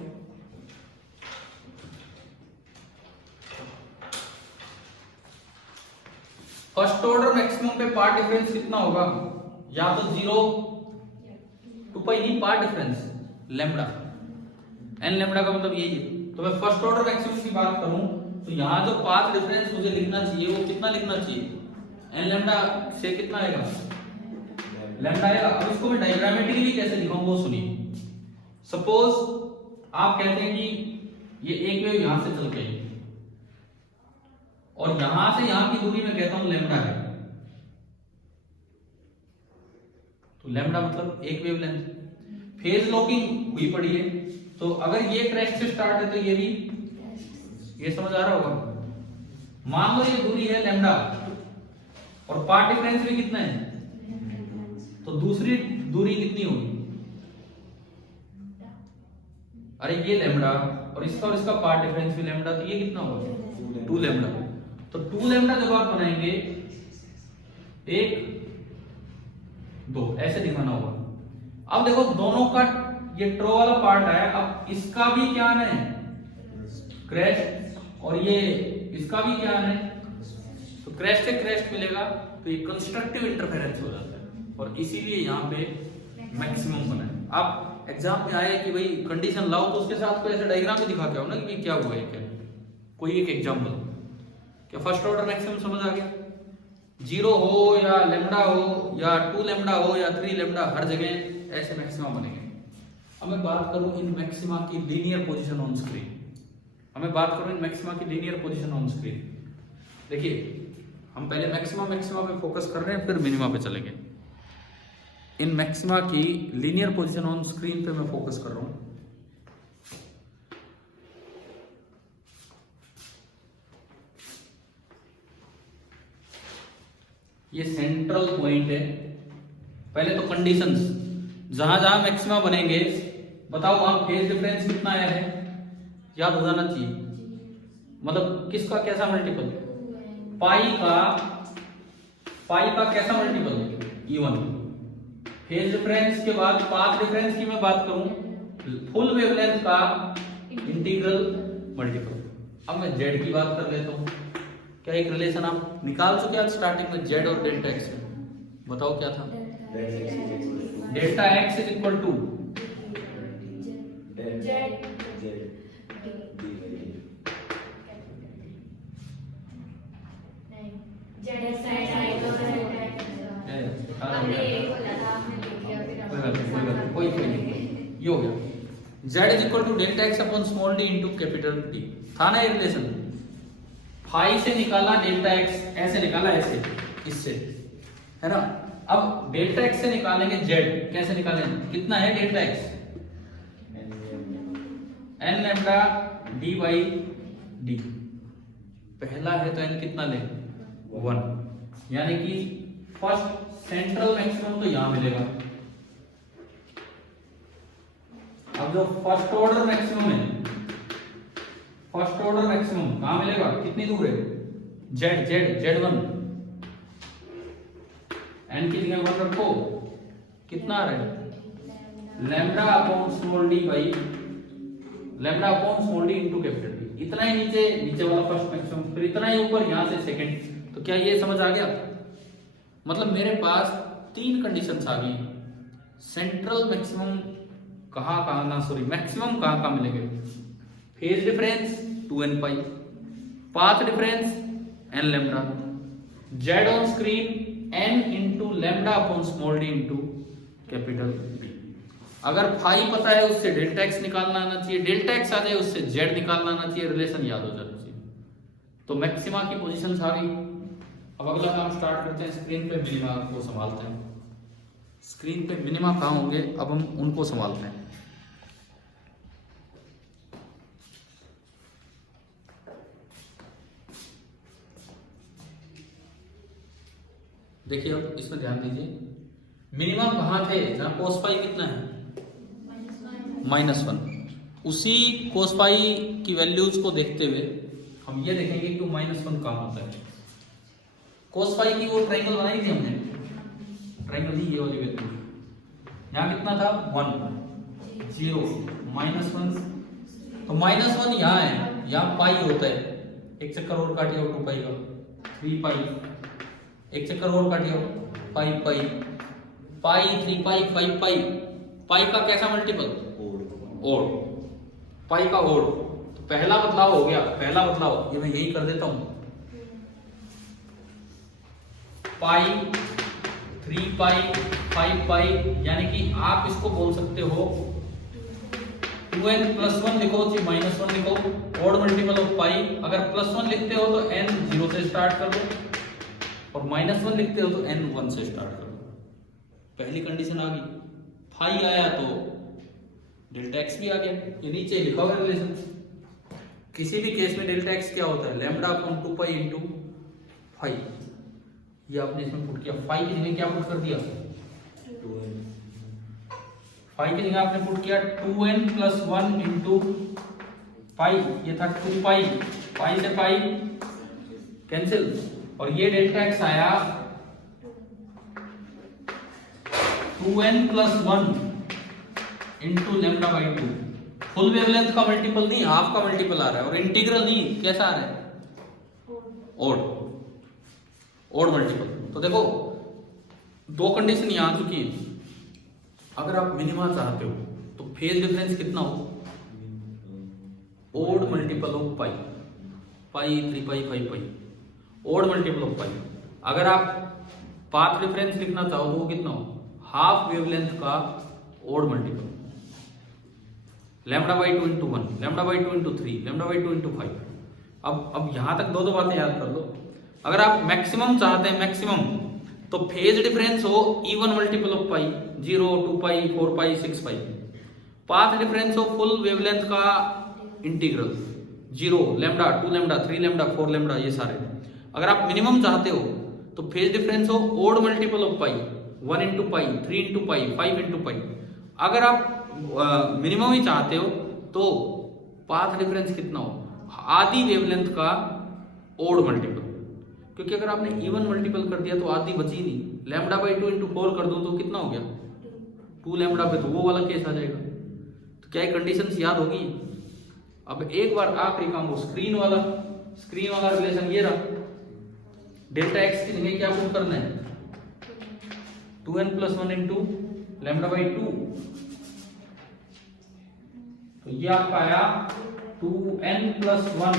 फर्स्ट ऑर्डर मैक्सिमम पे पार्ट डिफरेंस कितना होगा, या तो 0, 2 पाई नहीं, path difference lambda, n lambda का मतलब यही है। तो मैं फर्स्ट ऑर्डर मैक्सिमम की बात करूं तो यहां जो पाथ डिफरेंस मुझे लिखना चाहिए वो कितना लिखना चाहिए, एन लैम्डा से कितना आएगा, लैम्डा आएगा। अब इसको मैं डायग्रामेटिकली कैसे लिखूंगा वो सुनिए। सपोज आप कहते हैं कि ये एक वेव यहां से चल गई और यहां से यहां की दूरी मैं कहता हूं लैम्डा है, तो लैम्डा मतलब एक वेवलेंथ। फेज लॉकिंग हुई पड़ी है, तो अगर ये क्रैश से स्टार्ट है तो ये भी, ये समझ आ रहा होगा। मान लो ये दूरी है लैम्डा और पार्ट डिफरेंस भी कितना है, तो दूसरी दूरी कितनी होगी, अरे ये लैम्डा और इसका पार्ट डिफरेंस भी लैम्डा, तो ये कितना होगा 2 लैम्डा। तो 2 लैम्डा जब आप बनाएंगे 1, 2 ऐसे दिखाना होगा। अब देखो दोनों का ये ट्रो वाला पार्ट है, अब इसका भी क्या है क्रैश और ये इसका भी क्या है, तो क्रैश से क्रैश मिलेगा, तो ये कंस्ट्रक्टिव इंटरफेरेंस हो जाता है और इसीलिए यहाँ पे मैक्सिमम बना है। आप एग्जाम में आए कि भाई कंडीशन लाओ तो उसके साथ कोई ऐसा डायग्राम भी दिखा के आओ ना कि क्या हुआ है, क्या कोई एक एग्जांपल। क्या फर्स्ट ऑर्डर मैक्सिमम समझ आ गया, 0 हो या लैम्डा हो या 2 लैम्डा हो या 3 लैम्डा, हर जगह ऐसे मैक्सिमा बनेंगे। अब मैं बात करूं इन मैक्सिमा की linear position on screen, on screen. देखिए हम पहले मैक्सिमा पे फोकस कर रहे हैं, फिर मिनिमा पे चलेंगे। इन मैक्सिमा की लीनियर पोजीशन ऑन स्क्रीन पे मैं फोकस कर रहा हूं। ये सेंट्रल पॉइंट है। पहले तो कंडीशंस, जहां जहां मैक्सिमा बनेंगे बताओ वहां फेज डिफरेंस कितना आया है, याद हो जाना चाहिए मतलब किसका कैसा मल्टीपल? पाई का कैसा मल्टीपल? इवन। फेज डिफरेंस के बाद पाथ डिफरेंस की मैं बात करूं, फुल वेवलेंथ का इंटीग्रल मल्टीपल। अब मैं जेड की बात कर लेता हूं। क्या एक रिलेशन आप निकाल चुके हैं स्टार्टिंग में जेड और डेल्टा एक्स में? बताओ क्या था? Delta x is equal to कोई नहीं, ये हो गया z is equal to delta x upon small D into capital d. था ना ये रिलेशन? फाई से निकाला डेल्टा एक्स, ऐसे निकाला ऐसे, इससे, है ना। अब डेल्टा एक्स से निकालेंगे z, कैसे निकालेंगे? कितना है delta x? n lambda D by D. पहला है तो n कितना ले? 1, यानी कि फर्स्ट सेंट्रल मैक्सिमम तो यहां मिलेगा। अब जो फर्स्ट ऑर्डर मैक्सिमम है, फर्स्ट ऑर्डर मैक्सिमम कहां मिलेगा? कितनी दूर है? z1। n की जगह 1 रखो, कितना आ रहा है? Lambda upon small D by lambda upon small D into capital D. इतना ही नीचे वाला फर्स्ट मैक्सिमम, फिर इतना ही ऊपर, यहां से सेकंड। तो क्या ये समझ आ गया? मतलब मेरे पास 3 कंडीशंस आ गई। सेंट्रल मैक्सिमम मैक्सिमम कहां मिलेंगे? Phase difference 2n pi, path difference n lambda, z on screen n into lambda upon small D into capital D. अगर फाई पता है उससे डेल्टा एक्स निकालना आना चाहिए, डेल्टा एक्स आ जाए उससे z निकालना आना चाहिए, रिलेशन याद हो जाना चाहिए। तो मैक्सिमा की पोजीशंस आ गई। अब अगला काम स्टार्ट करते हैं, स्क्रीन पे मिनिमा को संभालते हैं। स्क्रीन पे मिनिमा कहाँ होंगे, अब हम उनको संभालते हैं। देखिए अब इसमें ध्यान दीजिए, मिनिमा कहाँ थे? जहां कोस पाई कितना है? -1। उसी कोस पाई की वैल्यूज को देखते हुए हम ये देखेंगे कि -1 कहाँ होता है। कोस पाई की वो ट्रायंगल बनाई थी हमने, ट्रायंगल ही ये वाली वैल्यू, यहाँ कितना था? 1, 0, -1। तो -1 यहाँ है, यहाँ पाई होता है। एक चक्कर और काटिए 2 पाई का, 3 पाई, एक चक्कर और काटिए 5 पाई, 3 पाई, 5 पाई। पाई का कैसा मल्टीपल? ओड। पाई का ओड। तो पहला बदलाव हो गया, पहला बदलाव ये मैं यही कर देता हूं, पाई, 3 पाई, 5 पाई, यानी कि आप इसको बोल सकते हो 2n + 1 लिखो चाहे -1 लिखो, ओड मल्टीपल ऑफ पाई। अगर +1 लिखते हो तो n 0 से स्टार्ट कर दो, और -1 लिखते हो तो n 1 से स्टार्ट कर दो। पहली कंडीशन आ गई। फाई आया तो डेल्टा एक्स भी आ गया, ये नीचे लिखा हुआ रिलेशन। किसी भी केस में डेल्टा एक्स क्या होता है? Lambda upon 2 pi into phi. ये आपने इसमें पुट किया, फाई की जगह क्या पुट कर दिया? 2n। फाई की जगह आपने पुट किया 2n + 1 इंटू पाई, ये था 2 पाई, पाई से पाई कैंसिल, और ये डेल्टा एक्स आया 2n + 1 into lambda by 2। Full wavelength का मल्टीपल नहीं, हाफ का मल्टीपल आ रहा है, और इंटीग्रल नहीं, कैसा आ रहा है? Odd multiple. तो देखो 2 कंडीशन यहां आ चुकी है। अगर आप मिनिमा चाहते हो तो फेज डिफरेंस कितना हो? Odd multiple of pi, 3 pi, 5 pi, odd multiple of pi. अगर आप पाथ डिफरेंस लिखना चाहो तो वो कितना हो? हाफ वेवलेंथ का odd multiple, lambda by 2 into 1, lambda by 2 into 3, lambda by 2 into 5। अब यहां तक दो बातें याद कर लो। अगर आप मैक्सिमम चाहते हैं, मैक्सिमम, तो फेज डिफरेंस हो even multiple of pi, 0, 2 pi, 4 pi, 6 pi. Path difference हो फुल वेवलेंथ का integral, 0, lambda, 2 lambda, 3 lambda, 4 lambda, ये सारे। अगर आप मिनिमम चाहते हो तो फेज डिफरेंस हो odd multiple of pi, 1 into pi, 3 into pi, 5 into pi. अगर आप मिनिमम ही चाहते हो तो पाथ डिफरेंस कितना हो? आधी वेवलेंथ का ओड मल्टीपल, क्योंकि अगर आपने इवन मल्टीपल कर दिया तो आधी बची नहीं। लैम्डा बाई 2 इंटू 4 कर दो तो कितना हो गया 2 लैम्डा पे, तो वो वाला केस आ जाएगा। तो क्या ये कंडीशंस याद होगी? अब एक बार आखिरी काम वो स्क्रीन वाला रिलेशन ये रहा, डेल्टा एक्स की जगह क्या पुट करना है 2n plus 1 into lambda by 2, तो ये आपका आया 2n plus 1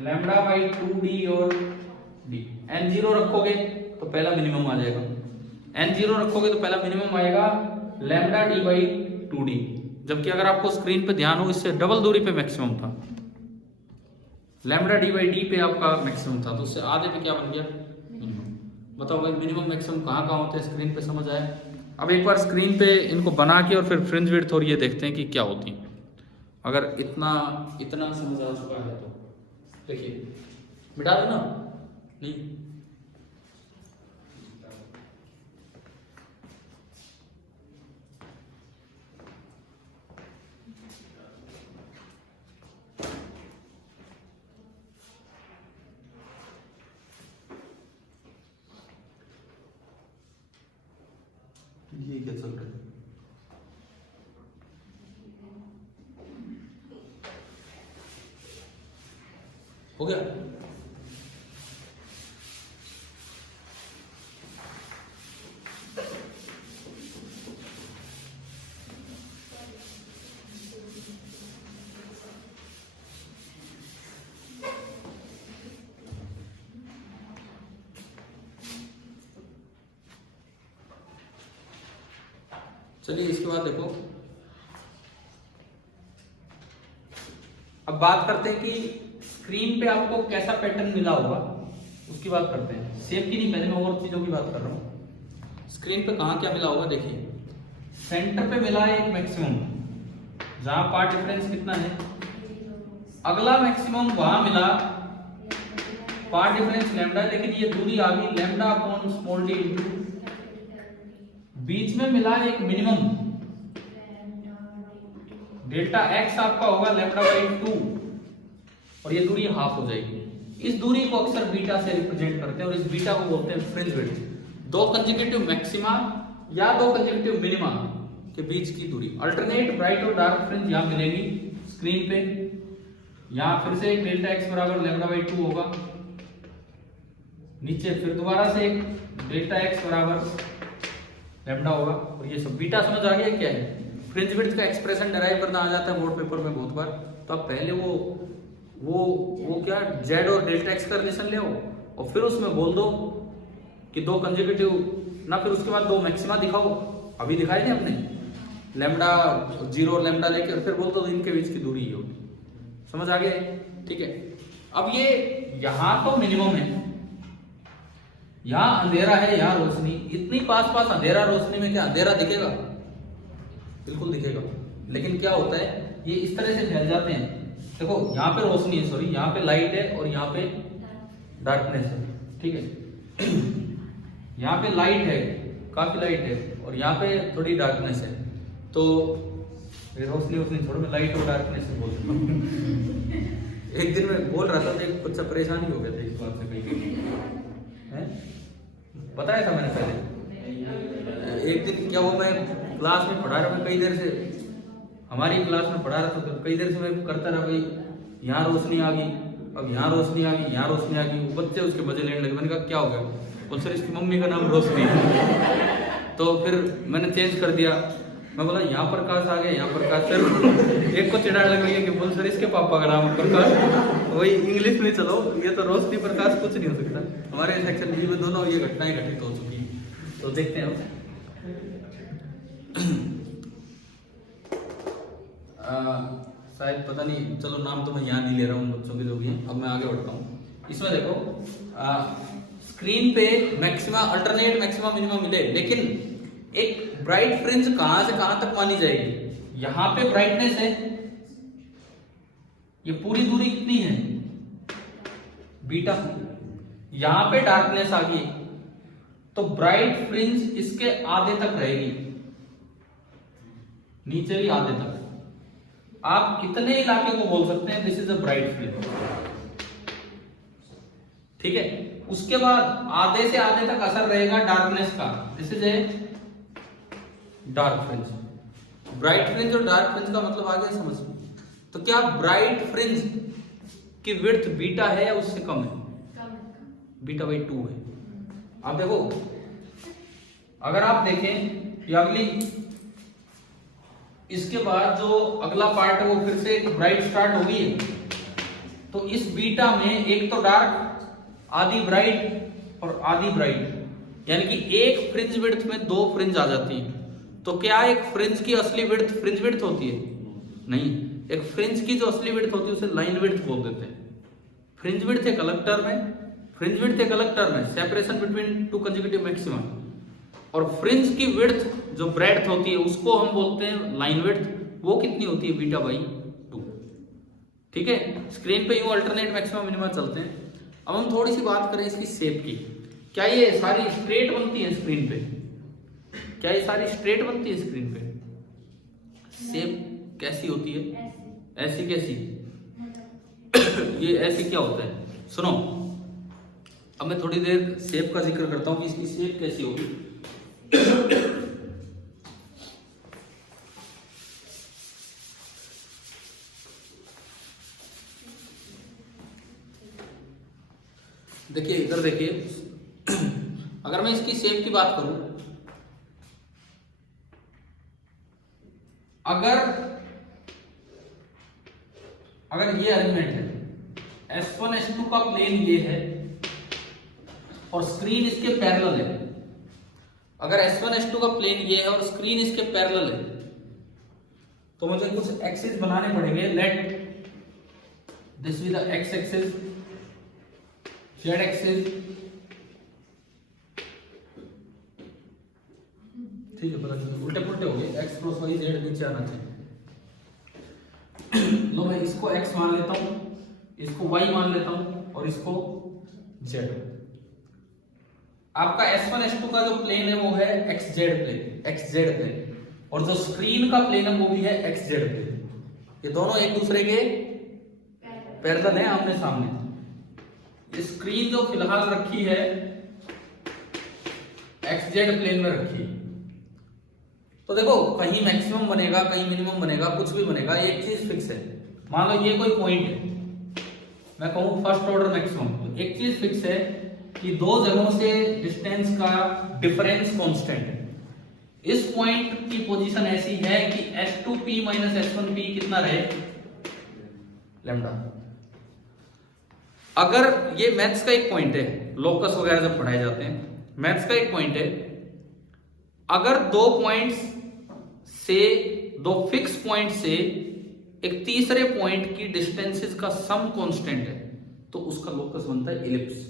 lambda by 2d और d। n0 रखोगे तो पहला मिनिमम आ जाएगा, n0 रखोगे तो पहला मिनिमम आएगा लैम्डा d बाई 2d, जबकि अगर आपको स्क्रीन पे ध्यान हो इससे डबल दूरी पे मैक्सिमम था, लैम्डा d बाई d पे आपका मैक्सिमम था, तो उससे आधे पे क्या बन गया मिनिमम। बताओ भाई मिनिमम मैक्सिमम कहाँ कहाँ होते हैं, स्क्रीन पे समझ आया? अब एक बार स्क्रीन पे इनको बना के और फिर फ्रिंज विड्थ और ये देखते हैं कि क्या होती है। अगर इतना समझ आ चुका है तो देखिए, मिटा दो ना, नहीं ये क्या चल रहा है? हो गया? चलिए इसके बाद देखो, अब बात करते हैं कि स्क्रीन पे आपको कैसा पैटर्न मिला होगा, उसकी बात करते हैं। शेप की नहीं, पहले मैं और चीजों की बात कर रहा हूँ। स्क्रीन पे कहाँ क्या मिला होगा देखिए, सेंटर पे मिला है एक मैक्सिमम, जहां पार्ट डिफरेंस कितना है, अगला मैक्सिमम वहां मिला पार्ट डिफरेंस लैम्डा, लेकिन ये दूरी आ गई lambda upon small D into, बीच में मिला एक मिनिमम डेल्टा एक्स आपका होगा लैम्डा बाई 2 और ये दूरी हाफ हो जाएगी। इस दूरी को अक्सर बीटा से रिप्रेजेंट करते हैं और इस बीटा को बोलते हैं फ्रिंज विड्थ। दो कंसेक्यूटिव मैक्सिमा या दो कंसेक्यूटिव मिनिमा के बीच की दूरी। अल्टरनेट ब्राइट और डार्क फ्रिंज यहां मिलेगी स्क्रीन पे। यहां फिर से एक डेल्टा एक्स बराबर लैम्डा बाई 2 होगा, नीचे फिर दोबारा से एक डेल्टा एक्स बराबर लैम्डा होगा, और ये सब बीटा समझ आ गया क्या है। फ्रिंज विड्थ का एक्सप्रेशन डिराइव करना आ जाता है बोर्ड पेपर में बहुत बार, तो आप पहले वो क्या जेड और डेल्टा एक्स का रिलेशन ले आओ और फिर उसमें बोल दो कि दो कंसेक्यूटिव ना, फिर उसके बाद दो मैक्सिमा दिखाओ, अभी दिखाए थे अपने लैम्डा 0 और लैम्डा लेके, और फिर बोल दो इनके बीच की दूरी ही होगी। समझ आ गया? ठीक है। अब ये यहां तो मिनिमम है, यहां अंधेरा है, यहां रोशनी, इतनी पास पास अंधेरा रोशनी में क्या अंधेरा दिखेगा? बिल्कुल दिखेगा। लेकिन क्या होता है, ये इस तरह से फैल जाते हैं। देखो यहाँ पे रोशनी है, सॉरी यहाँ पे लाइट है और यहाँ पे डार्कनेस है, ठीक है। यहाँ पे लाइट है, काफी लाइट है, और यहाँ पे थोड़ी डार्कनेस है, तो रोशनी छोड़ो, मैं लाइट और डार्कनेस से बोल रहा हूँ। एक दिन मैं बोल रहा था तो कुछ परेशानी हो गया था इस बात से, कहीं बताया था मैंने पहले। एक दिन क्या हुआ, मैं क्लास में पढ़ा रहा, मैं कई देर से हमारी क्लास में पढ़ा रहा था, तो कई देर से मैं करता रहा, भाई यहाँ रोशनी आ गई, अब यहाँ रोशनी आ गई, यहाँ रोशनी आ गई, वो बच्चे उसके मजे लेने लगे। मैंने कहा क्या हो गया? बोल सर इसकी मम्मी का नाम रोशनी है। तो फिर मैंने चेंज कर दिया, मैं बोला यहाँ प्रकाश आ गया, यहाँ प्रकाश। फिर एक को चिढ़ाने लगे कि बोल सर इसके पापा का नाम प्रकाश। वही इंग्लिश में चलो, ये तो रोशनी प्रकाश कुछ नहीं हो सकता। हमारे सेक्शन बी में दोनों ये घटनाएं घटित हो चुकी है, तो देखते हैं शायद पता नहीं, चलो नाम तो मैं यहाँ नहीं ले रहा हूँ बच्चों के जो भी हैं। अब मैं आगे बढ़ता हूँ। इसमें देखो स्क्रीन पे मैक्सिमा, अल्टरनेट मैक्सिमा मिनिमा मिले, लेकिन एक ब्राइट फ्रिंज कहां से कहां तक मानी जाएगी? यहां पे ब्राइटनेस है, ये पूरी दूरी कितनी है बीटा, यहां पे डार्कनेस आ गई, तो ब्राइट फ्रिंज इसके आधे तक रहेगी, नीचे भी आधे तक। आप इतने इलाके को बोल सकते हैं this is a bright fringe, ठीक है। उसके बाद आधे से आधे तक असर रहेगा डार्कनेस का, this is a dark fringe. Bright fringe और डार्क फ्रिंज का मतलब आ गया समझ में? तो क्या ब्राइट फ्रिंज की विड्थ बीटा है या उससे कम है? बीटा बाई 2 है। अब देखो, अगर आप देखें ये अगली, इसके बाद जो अगला पार्ट है वो फिर से ब्राइट स्टार्ट हो गई है, तो इस बीटा में एक तो डार्क, आधी ब्राइट और आधी ब्राइट, यानी कि एक फ्रिंज विड्थ में 2 फ्रिंज आ जाती है। तो क्या एक फ्रिंज की असली विड्थ फ्रिंज विड्थ होती है? नहीं, एक फ्रिंज की जो असली विड्थ होती है उसे लाइन विड्थ बोल देते हैं। फ्रिंज विड्थ एक अलग टर्म है, फ्रिंज विड्थ एक अलग टर्म है, सेपरेशन बिटवीन 2 कंसेक्यूटिव मैक्सिमा। और फ्रिंज की विड्थ जो ब्रेड्थ होती है उसको हम बोलते हैं लाइन विड्थ, वो कितनी होती है? बीटा बाई 2, ठीक है। स्क्रीन पे यूं अल्टरनेट मैक्सिमा मिनिमा चलते हैं। अब हम थोड़ी सी बात करें इसकी शेप की। क्या ये सारी स्ट्रेट बनती है स्क्रीन पे? क्या ये सारी स्ट्रेट बनती है स्क्रीन पे? शेप कैसी होती है? ऐसी कैसी? ये ऐसी क्या होता है? सुनो, अब मैं थोड़ी देर शेप का जिक्र करता हूं कि इसकी शेप कैसी होगी। देखिए इधर देखिए, अगर मैं इसकी शेप की बात करूं, अगर ये अरेंजमेंट है, S1 S2 का प्लेन ये है और स्क्रीन इसके पैरेलल है। अगर S1 S2 का प्लेन ये है और स्क्रीन इसके पैरेलल है, तो मुझे कुछ एक्सिस बनाने पड़ेंगे। Let this be the x axis, z axis, ठीक है, पता चला उल्टे पुल्टे हो गए, x क्रॉस y z नीचे आना चाहिए। लो मैं इसको x मान लेता हूं, इसको y मान लेता हूं और इसको z। आपका S1 S2 का जो प्लेन है वो है xz प्लेन, और जो स्क्रीन का प्लेन है वो भी है xz प्लेन। ये दोनों एक दूसरे के पैरेलल है, आमने सामने। स्क्रीन जो फिलहाल रखी है xz प्लेन में रखी है। तो देखो, कहीं मैक्सिमम बनेगा, कहीं मिनिमम बनेगा, कुछ भी बनेगा, एक चीज फिक्स है। मान लो ये कोई पॉइंट है, मैं कहूं फर्स्ट ऑर्डर मैक्सिमम, तो एक चीज फिक्स है कि 2 जगहों से डिस्टेंस का डिफरेंस कांस्टेंट है। इस पॉइंट की पोजीशन ऐसी है कि S2p माइनस S1p कितना रहे? लैम्डा। अगर ये मैथ्स का एक पॉइंट है, लोकस वगैरह जब पढ़ाए जाते हैं, मैथ्स का एक पॉइंट है, अगर 2 पॉइंट्स से, 2 फिक्स पॉइंट से एक तीसरे पॉइंट की डिस्टेंसेस का सम कांस्टेंट है, तो उसका लोकस बनता है इलिप्स।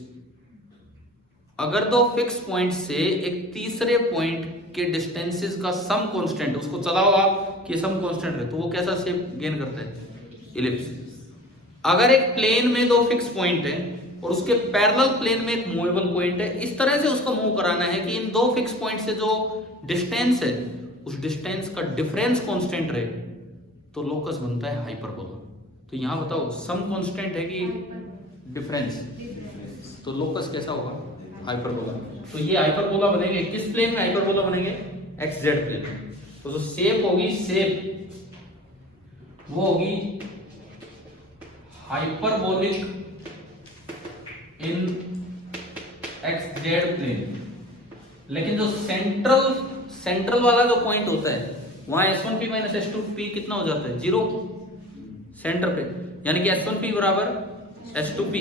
अगर 2 फिक्स पॉइंट से एक तीसरे पॉइंट के डिस्टेंसेस का सम कांस्टेंट, उसको चलाओ आप कि सम कांस्टेंट है, तो वो कैसा शेप गेन करता है? इलिप्स। अगर एक प्लेन में 2 फिक्स पॉइंट है और उसके पैरेलल प्लेन में एक मूवेबल पॉइंट है, इस तरह से उसको मूव कराना है कि इन 2 फिक्स पॉइंट से जो डिस्टेंस है उस डिस्टेंस का डिफरेंस कांस्टेंट रहे, तो लोकस बनता है हाइपरबोला। तो यहां बताओ सम कांस्टेंट है कि डिफरेंस? तो लोकस कैसा होगा? हाइपरबोला। तो ये हाइपरबोला बनेंगे, किस प्लेन में हाइपरबोला बनेंगे? XZ plane. तो जो शेप होगी, शेप वो होगी हाइपरबोलिक इन XZ प्लेन। लेकिन जो सेंट्रल वाला जो पॉइंट होता है, वहां S1p माइनस S2p कितना हो जाता है? 0 सेंटर पे, यानी कि S1p बराबर S2p,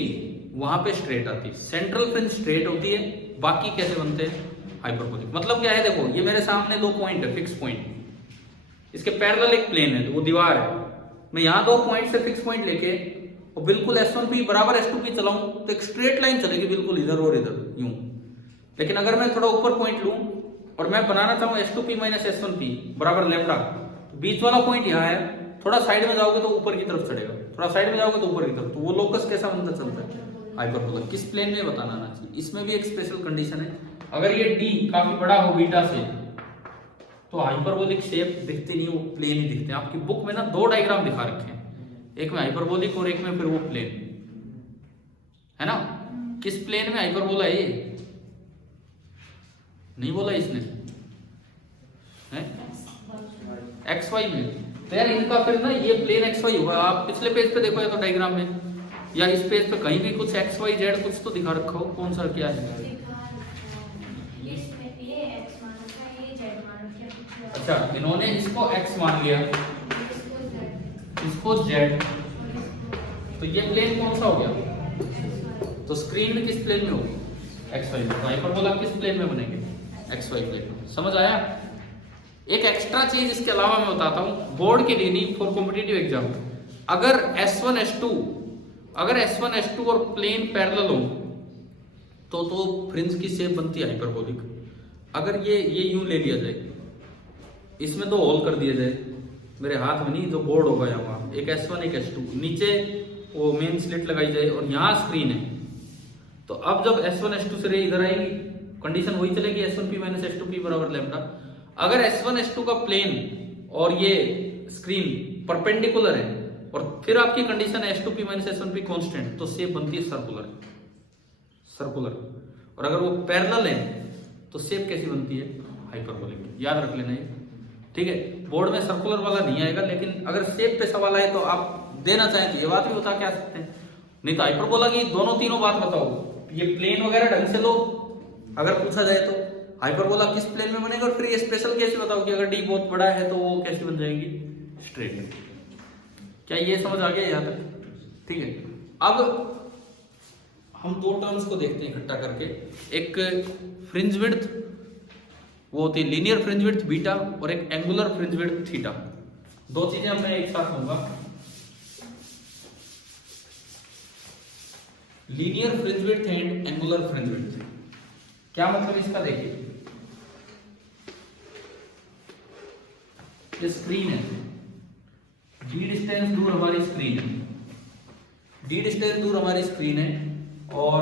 वहां पे स्ट्रेट आती है। सेंट्रल फ्रिंज स्ट्रेट होती है, बाकी कैसे बनते हैं? हाइपरबोलिक। मतलब क्या है? देखो, ये मेरे सामने 2 पॉइंट है, फिक्स पॉइंट, इसके पैरेलल एक प्लेन है, तो वो दीवार है। मैं यहाँ 2 पॉइंट से फिक्स पॉइंट लेके और बिल्कुल S1p बराबर S2p चलाऊं तो एक स्ट्रेट लाइन चलेगी, बिल्कुल इधर और इधर यूं। लेकिन अगर मैं थोड़ा ऊपर पॉइंट लूं और मैं बनाना चाहूं S2p माइनस S1p बराबर लैम्डा, तो बीच वाला पॉइंट यहाँ है, थोड़ा साइड में जाओगे तो ऊपर की तरफ चढ़ेगा, थोड़ा साइड में जाओगे तो ऊपर की तरफ, तो वो लोकस कैसा बनता चलता है? हाइपरबोला। किस प्लेन में बताना आना चाहिए। इसमें भी एक स्पेशल कंडीशन है, अगर ये D काफी बड़ा हो बीटा से, तो हाइपरबोलिक शेप दिखते नहीं, वो प्लेन ही दिखते हैं। आपकी बुक में ना 2 डायग्राम दिखा रखे हैं, एक में हाइपरबोलिक और एक में फिर वो प्लेन, है ना। किस प्लेन में हाइपरबोला है ये? नहीं बोला इसने, है एक्स वाई में। तो यार इनका फिर ना ये प्लेन एक्स वाई होगा। आप पिछले पेज पे देखो या तो डायग्राम में, या इस पेज पे कहीं भी कुछ एक्स वाई जेड कुछ तो दिखा रखा हो, कौन सा क्या है? अच्छा, इन्होंने इसको x मान लिया, इसको z, तो ये प्लेन कौन सा हो गया? तो स्क्रीन में किस प्लेन में होगी? एक्स वाई में। तो हाइपरबोला किस प्लेन में बनेंगे? एक्स वाई प्लेन में। समझ आया? एक एक्स्ट्रा चीज इसके अलावा मैं बताता हूँ, बोर्ड के लिए नहीं, फॉर कॉम्पिटिटिव एग्जाम। अगर S1 S2 और प्लेन पैरेलल हो तो फ्रिंज की शेप बनती है हाइपरबोलिक। अगर ये यूं ले लिया जाए, इसमें 2 होल कर दिए जाए, मेरे हाथ में नहीं, जो बोर्ड होगा यहाँ, एक S1 एक S2, नीचे वो मेन स्लिट लगाई जाए और यहाँ स्क्रीन है, तो अब जब S1 S2 से रे इधर आएगी, कंडीशन वही चलेगी S1P - S2P बराबर लैम्डा। अगर S1 S2 का प्लेन और ये स्क्रीन परपेंडिकुलर है और फिर आपकी कंडीशन है S2P - S1P कांस्टेंट, तो शेप बनती है सर्कुलर। और अगर वो पैरेलल है तो शेप कैसी बनती है? हाइपरबोलिक। याद रख लेना ये, ठीक है। बोर्ड में सर्कुलर वाला नहीं आएगा, लेकिन अगर शेप पे सवाल आए तो आप देना चाहें तो ये बात भी बता के आ सकते हैं, नहीं तो हाइपरबोला की दोनों तीनों बात बताओ। ये प्लेन वगैरह ढंग से लो, अगर पूछा जाए तो हाइपरबोला किस प्लेन में बनेगा, और फिर ये स्पेशल केस बताओ कि अगर डी बहुत बड़ा है तो वो कैसे बन जाएगी? स्ट्रेट। क्या ये समझ आ गया यहाँ तक? ठीक है। अब हम 2 टर्म्स को देखते हैं इकट्ठा करके। एक फ्रिंज विड्थ, वो होती है लीनियर फ्रिंज विड्थ बीटा, और एक एंगुलर फ्रिंज विड्थ थीटा। 2 चीजें मैं एक साथ लूंगा। Linear fringe width and angular fringe width, क्या मतलब इसका? देखिए, ये स्क्रीन है, डी डिस्टेंस दूर हमारी स्क्रीन है, डी डिस्टेंस दूर हमारी स्क्रीन है, और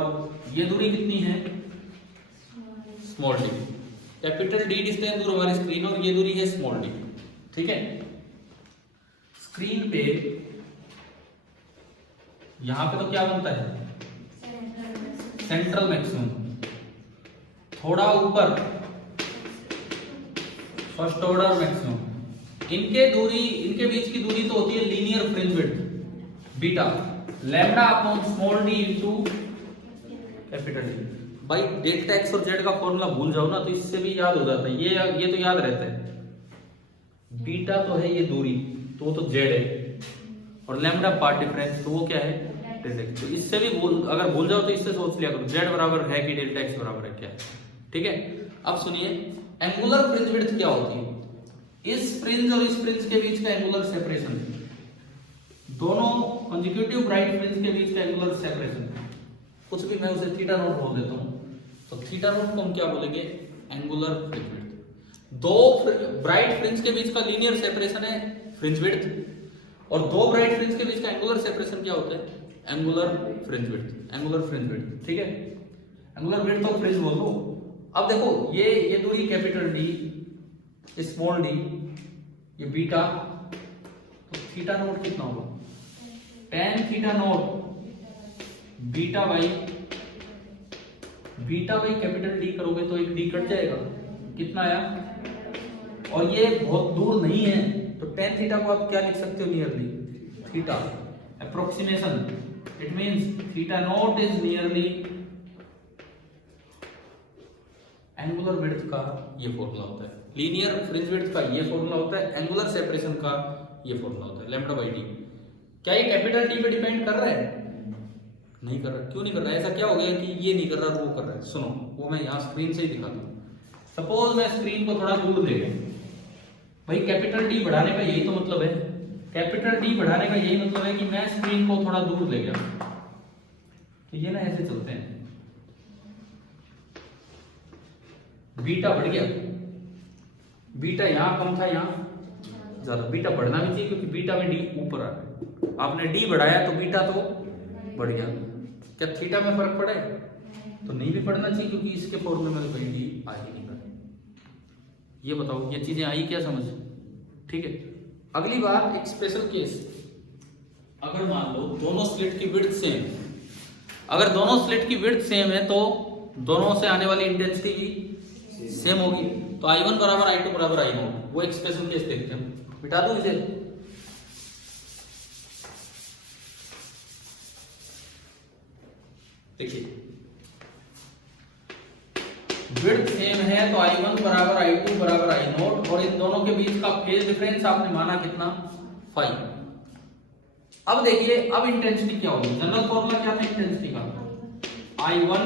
ये दूरी कितनी है? Small D. Capital D distance दूर हमारी स्क्रीन, और ये दूरी है स्मॉल डी, ठीक है। स्क्रीन पे यहां पे तो क्या बनता है? Central maximum. थोड़ा ऊपर फर्स्ट ऑर्डर मैक्सिमम। इनके बीच की दूरी तो होती है linear fringe width beta, lambda upon small D into capital D. भाई डेल्टा एक्स और जेड का फॉर्मूला भूल जाओ ना, तो इससे भी याद हो जाता है। ये तो याद रहता है। बीटा तो है ये दूरी, तो वो तो जेड है, और लैम्डा पार्ट डिफरेंस, तो वो क्या है? Delta x. तो इससे भी अगर भूल जाओ तो इससे सोच लिया करो, जेड बराबर है कि डेल्टा एक्स बराबर है क्या, ठीक है। अब सुनिए, एंगुलर फ्रिंज विड्थ क्या होती है? इस फ्रिंज और इस फ्रिंज के बीच का एंगुलर सेपरेशन, दोनों कंसेक्यूटिव ब्राइट फ्रिंज के बीच का एंगुलर सेपरेशन, कुछ भी मैं उसे थीटा नॉट बोल देता हूं, तो थीटा नॉट को हम क्या बोलेंगे? Angular fringe width. 2 bright fringe के बीच का लीनियर सेपरेशन है फ्रिंज विड्थ, और 2 ब्राइट फ्रिंज के बीच का एंगुलर सेपरेशन क्या होता है? Angular fringe width. Angular fringe width, ठीक है। एंगुलर विड्थ ऑफ फ्रिंज बोल दो। अब देखो, ये दूरी कैपिटल डी, स्मॉल डी, ये बीटा, तो थीटा नॉट कितना होगा? tan theta naught beta by capital D करोगे तो एक डी कट जाएगा, कितना आया? और ये बहुत दूर नहीं है, तो tan थीटा को आप क्या लिख सकते हो? Nearly theta. Approximation, it means theta naught is nearly angular width का ये फॉर्मूला होता है, लीनियर फ्रिंज विड्थ का ये फॉर्मूला होता है, एंगुलर सेपरेशन का ये फॉर्मूला होता है, लैम्डा बाई डी। क्या ये कैपिटल डी पे डिपेंड कर रहा है? नहीं कर रहा। क्यों नहीं कर रहा है? ऐसा क्या हो गया कि ये नहीं कर रहा और वो कर रहा है? सुनो, वो मैं यहाँ स्क्रीन से ही दिखाता हूँ। सपोज मैं स्क्रीन को थोड़ा दूर ले गया, भाई कैपिटल डी बढ़ाने का यही तो मतलब है, कैपिटल डी बढ़ाने का यही मतलब है कि मैं स्क्रीन को थोड़ा दूर ले गया, तो ये ना ऐसे चलते हैं, बीटा बढ़ गया, बीटा यहां कम था यहां ज्यादा, बीटा बढ़ना भी चाहिए क्योंकि बीटा में डी ऊपर आ रहा है, आपने डी बढ़ाया तो बीटा तो बढ़ गया। क्या थीटा में फर्क पड़ा है? तो नहीं भी पड़ना चाहिए क्योंकि इसके फॉर्मूले में तो कहीं डी आ ही नहीं रहा। ये बताओ ये चीजें आई क्या समझ? ठीक है, अगली बात एक स्पेशल केस। अगर मान लो दोनों स्लिट की विड्थ सेम, अगर दोनों स्लिट की विड्थ सेम है तो दोनों से आने वाली इंटेंसिटी भी सेम होगी। तो I1 बराबर I2 बराबर I0, वो एक स्पेशल केस देखते हैं। मिटा दूं इसे? देखिए विड्थ सेम है तो I1 बराबर I2 बराबर I0, और इन दोनों के बीच का फेज डिफरेंस आपने माना कितना? 5। अब देखिए अब इंटेंसिटी क्या होगी? जनरल फॉर्मूला क्या था इंटेंसिटी का? I1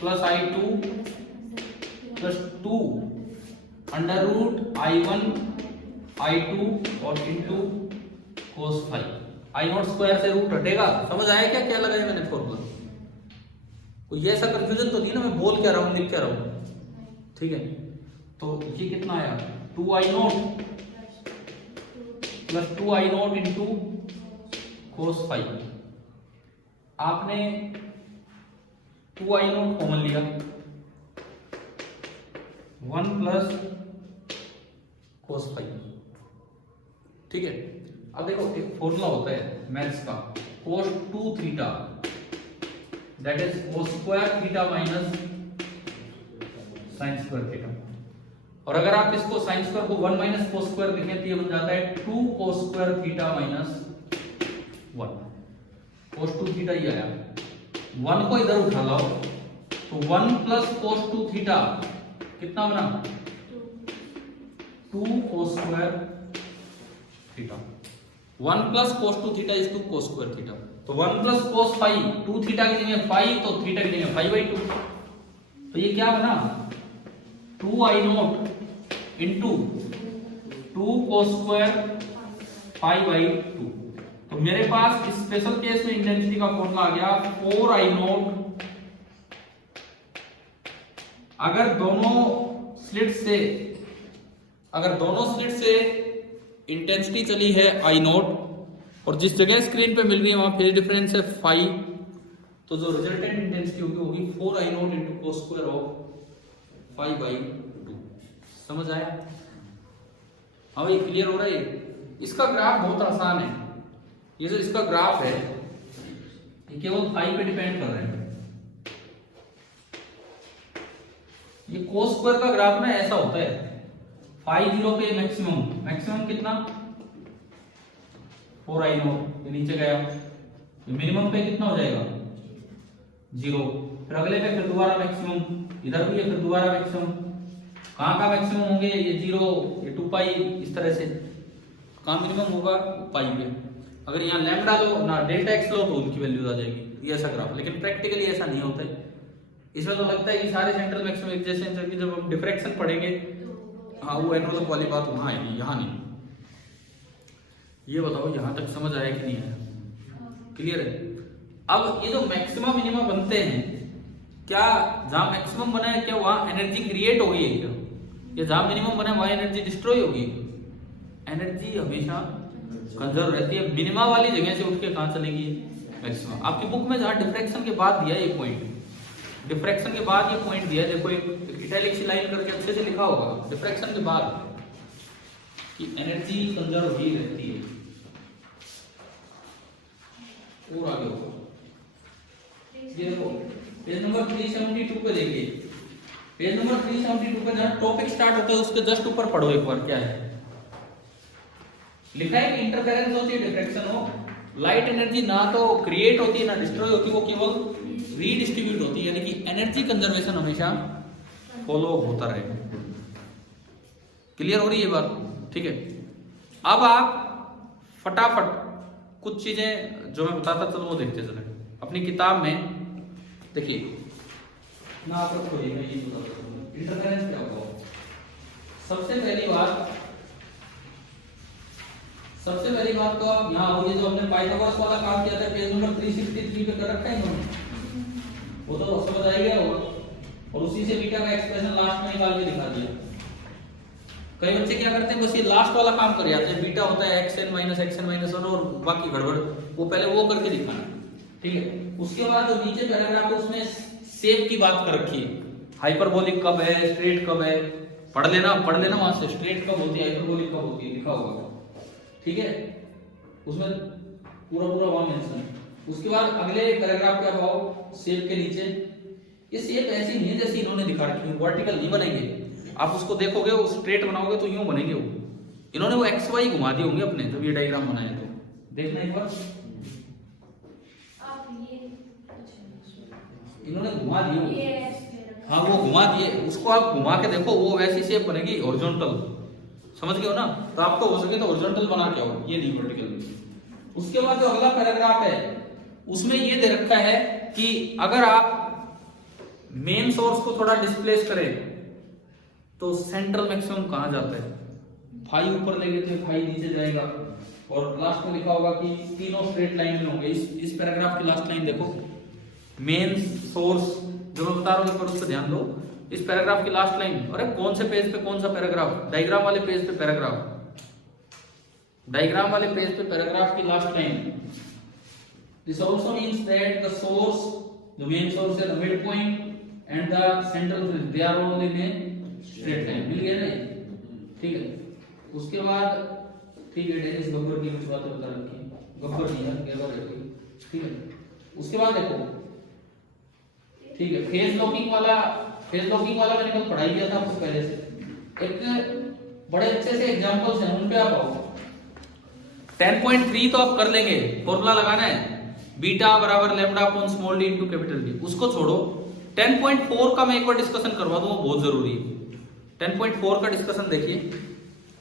plus I2 plus 2 under root I1 I2 और इंटू cos 5। I0 स्क्वायर से रूट हटेगा। समझ आया क्या क्या लगाया मैंने फॉर्मूला? कोई ऐसा कंफ्यूजन तो नहीं ना मैं बोल क्या रहा हूं लिख क्या रहा हूं? ठीक है, तो ये कितना आया? 2I0 plus 2I0 into cos 5। आपने 2I0 कॉमन लिया, 1 प्लस cos 5। ठीक है, अब देखो एक फॉर्मूला होता है मैथ्स का, cos 2 theta that is cos square theta minus sin square theta. और अगर आप इसको sin स्क्वायर को 1 माइनस cos स्क्वायर लिखें तो ये बन जाता है 2 cos square theta minus 1। cos 2 theta ये आया, 1 को इधर उठा लाओ तो 1 प्लस cos 2 थीटा कितना बना? 2 cos square theta. 1 plus cos 2 theta is 2 cos square theta. तो 1 प्लस cos 5, 2 थीटा की जगह 5 तो थीटा की जगह 5/2। तो ये क्या बना? 2I0 into 2 cos square 5/2। तो मेरे पास इस स्पेशल केस में इंटेंसिटी का फॉर्मूला आ गया 4I0। अगर दोनों स्लिट से इंटेंसिटी चली है I0 और जिस जगह स्क्रीन पे मिल रही है वहां फेज डिफरेंस है 5, तो जो रिजल्टेंट इंटेंसिटी होगी 4I0 into cos square of 5/2। समझ आया? हाँ भाई क्लियर हो रहा है? इसका ग्राफ बहुत आसान है। ये जो इसका ग्राफ है ये केवल 5 पे डिपेंड कर रहे हैं। ये cos स्क्वायर का ग्राफ ना ऐसा होता है, 5 0 पे मैक्सिमम कितना? 4I0, ये नीचे गया, मिनिमम पे कितना हो जाएगा? 0। फिर अगले पे फिर दोबारा मैक्सिमम, इधर भी है फिर दोबारा मैक्सिमम। कहाँ का मैक्सिमम होंगे? ये 0, ये 2 पाई, इस तरह से। कहाँ मिनिमम होगा? पाई पे। अगर यहाँ लैम्डा लो ना डेल्टा एक्स लो तो उनकी वैल्यूज आ जाएगी। ये ऐसा ग्राफ, लेकिन प्रैक्टिकली ऐसा नहीं होता है। इसमें तो लगता है कि सारे सेंट्रल मैक्सिमम एक जैसे हैं, जबकि जब हम डिफ्रैक्शन पढ़ेंगे हाँ वो एनवलप वाली बात वहां आएगी, यहाँ नहीं। ये बताओ यहाँ तक समझ आया कि नहीं आया? क्लियर है? अब ये जो मैक्सिमम मिनिमम बनते हैं, क्या जहां मैक्सिमम बना है क्या वहां एनर्जी क्रिएट हो गई है क्या? या जहां मिनिमम बना है वहां एनर्जी डिस्ट्रॉय होगी? एनर्जी हमेशा कंजर्व रहती है। मिनिमा वाली जगह से उठ के कहां चलेगी? मैक्सिमम। आपकी बुक में जहां डिफ्रैक्शन के बाद दिया ये पॉइंट, डिफ्रैक्शन के बाद ये पॉइंट दिया, देखो एक इटैलिक सी लाइन करके अच्छे से लिखा होगा, डिफ्रैक्शन के बाद कि एनर्जी कंजर्व ही रहती है। और आगे होगा ये देखो पेज नंबर 372 पे देखिए, पेज नंबर 372 पे जहां टॉपिक स्टार्ट होता है उसके जस्ट ऊपर पढ़ो एक बार क्या है लिखा है कि इंटरफेरेंस होती है, डिफ्रैक्शन हो, लाइट एनर्जी ना तो क्रिएट होती है ना डिस्ट्रॉय होती है, वो केवल रीडिस्ट्रीब्यूट होती है, यानी कि एनर्जी कंजर्वेशन हमेशा फॉलो होता रहे। क्लियर हो रही है बात? ठीक है, अब आप फटाफट कुछ चीजें जो मैं बताता चलो वो देखते चले। अपनी किताब में देखिए ना, आप खोलिए, मैं ये बताता हूं इंटरफेरेंस क्या होगा। सबसे पहली बात तो आप यहाँ हो, ये जो हमने पाइथागोरस वाला काम किया था पेज नंबर 363 पे कर रखा है इन्होंने, वो तो समझ आ गया होगा, और उसी से बीटा का एक्सप्रेशन लास्ट में निकाल के दिखा दिया। कई बच्चे क्या करते हैं बस ये लास्ट वाला काम कर जाते हैं, बीटा होता है xn माइनस 1 और बाकी गड़बड़, वो पहले वो करके दिखाना। ठीक है, उसके बाद जो नीचे पैराग्राफ है उसमें शेप की बात कर रखी है, हाइपरबोलिक कब है, स्ट्रेट कब है, पढ़ लेना वहां से, स्ट्रेट कब होती है, हाइपरबोलिक कब होती है, लिखा होगा, ठीक है, उसमें पूरा वहां मेंशन है। उसके बाद अगले पैराग्राफ क्या पाओ, शेप के नीचे, ये शेप ऐसी नहीं है जैसे इन्होंने दिखा रखी है, वर्टिकल नहीं बनेंगे, आप उसको देखोगे वो स्ट्रेट बनाओगे तो यूं बनेंगे वो, इन्होंने वो एक्स वाई घुमा दिए होंगे अपने जब ये डायग्राम बनाए, तो देखना एक बार, इन्होंने घुमा दिए होंगे, हाँ वो घुमा दिए, उसको आप घुमा के देखो वो वैसी शेप बनेगी हॉरिजॉन्टल, समझ गए हो ना, तो आपको हो सके तो हॉरिजॉन्टल बना के आओ, ये नहीं वर्टिकल। उसके बाद जो अगला पैराग्राफ है उसमें ये दे रखा है कि अगर आप मेन सोर्स को थोड़ा डिस्प्लेस करें तो सेंट्रल मैक्सिमम कहां जाता है, फाई ऊपर ले गए थे, फाई नीचे जाएगा, और लास्ट में लिखा होगा कि तीनों स्ट्रेट लाइन में होंगे। इस पैराग्राफ की लास्ट लाइन देखो, मेन सोर्स जो मैं बता रहा हूं, पर उस पर ध्यान दो, इस पैराग्राफ की लास्ट लाइन, अरे कौन से पेज पे कौन सा पैराग्राफ, डायग्राम वाले पेज पे पैराग्राफ, डायग्राम वाले पेज पे पैराग्राफ की last line, this also means that the source, the main source है, the midpoint and the central source, they are all in a straight line, मिल गया ना, ठीक है। उसके बाद ठीक है, डेनिस गब्बर की कुछ बातें बता रखी हैं, गब्बर नहीं है, गब्बर है कोई, ठीक है। उसके बाद देखो, ठीक है, फेज लॉकिंग वाला मैंने कल पढ़ाई किया था आपको पहले से, एक बड़े अच्छे से एग्जांपल्स हैं, उन पे आप आओ। 10.3 तो आप कर लेंगे, फॉर्मूला लगाना है, बीटा बराबर lambda upon small D into capital D, उसको छोड़ो। 10.4 का मैं एक बार डिस्कशन करवा दूं, वो बहुत जरूरी है। 10.4 का डिस्कशन देखिए,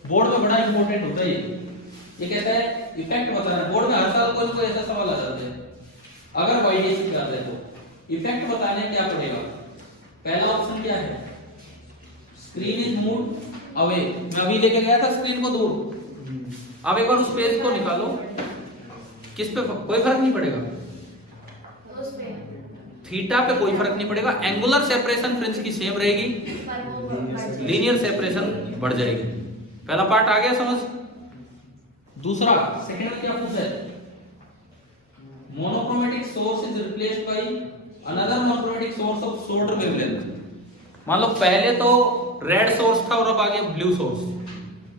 बोर्ड में बड़ा इंपॉर्टेंट होता है ये कहता है इफेक्ट बताना, बोर्ड में हर साल कोई कोई ऐसा सवाल आ जाता है, अगर वाईडीएस की बात है तो इफेक्ट बताने क्या पड़ेगा। पहला ऑप्शन क्या है, स्क्रीन इज मूव्ड अवे, मैं अभी लेके गया था स्क्रीन को दूर, अब एक बार उस पेज को निकालो, किस पे कोई फर्क नहीं पड़ेगा, थीटा पे कोई फर्क नहीं पड़ेगा, एंगुलर सेपरेशन फ्रिंज की सेम रहेगी, लीनियर सेपरेशन बढ़ जाएगी। पहला पार्ट आ गया समझ। दूसरा सेकंड में क्या पूछा है, monochromatic source is replaced by another monochromatic source of shorter wavelength. मान लो पहले तो रेड सोर्स था और अब आ गया ब्लू सोर्स,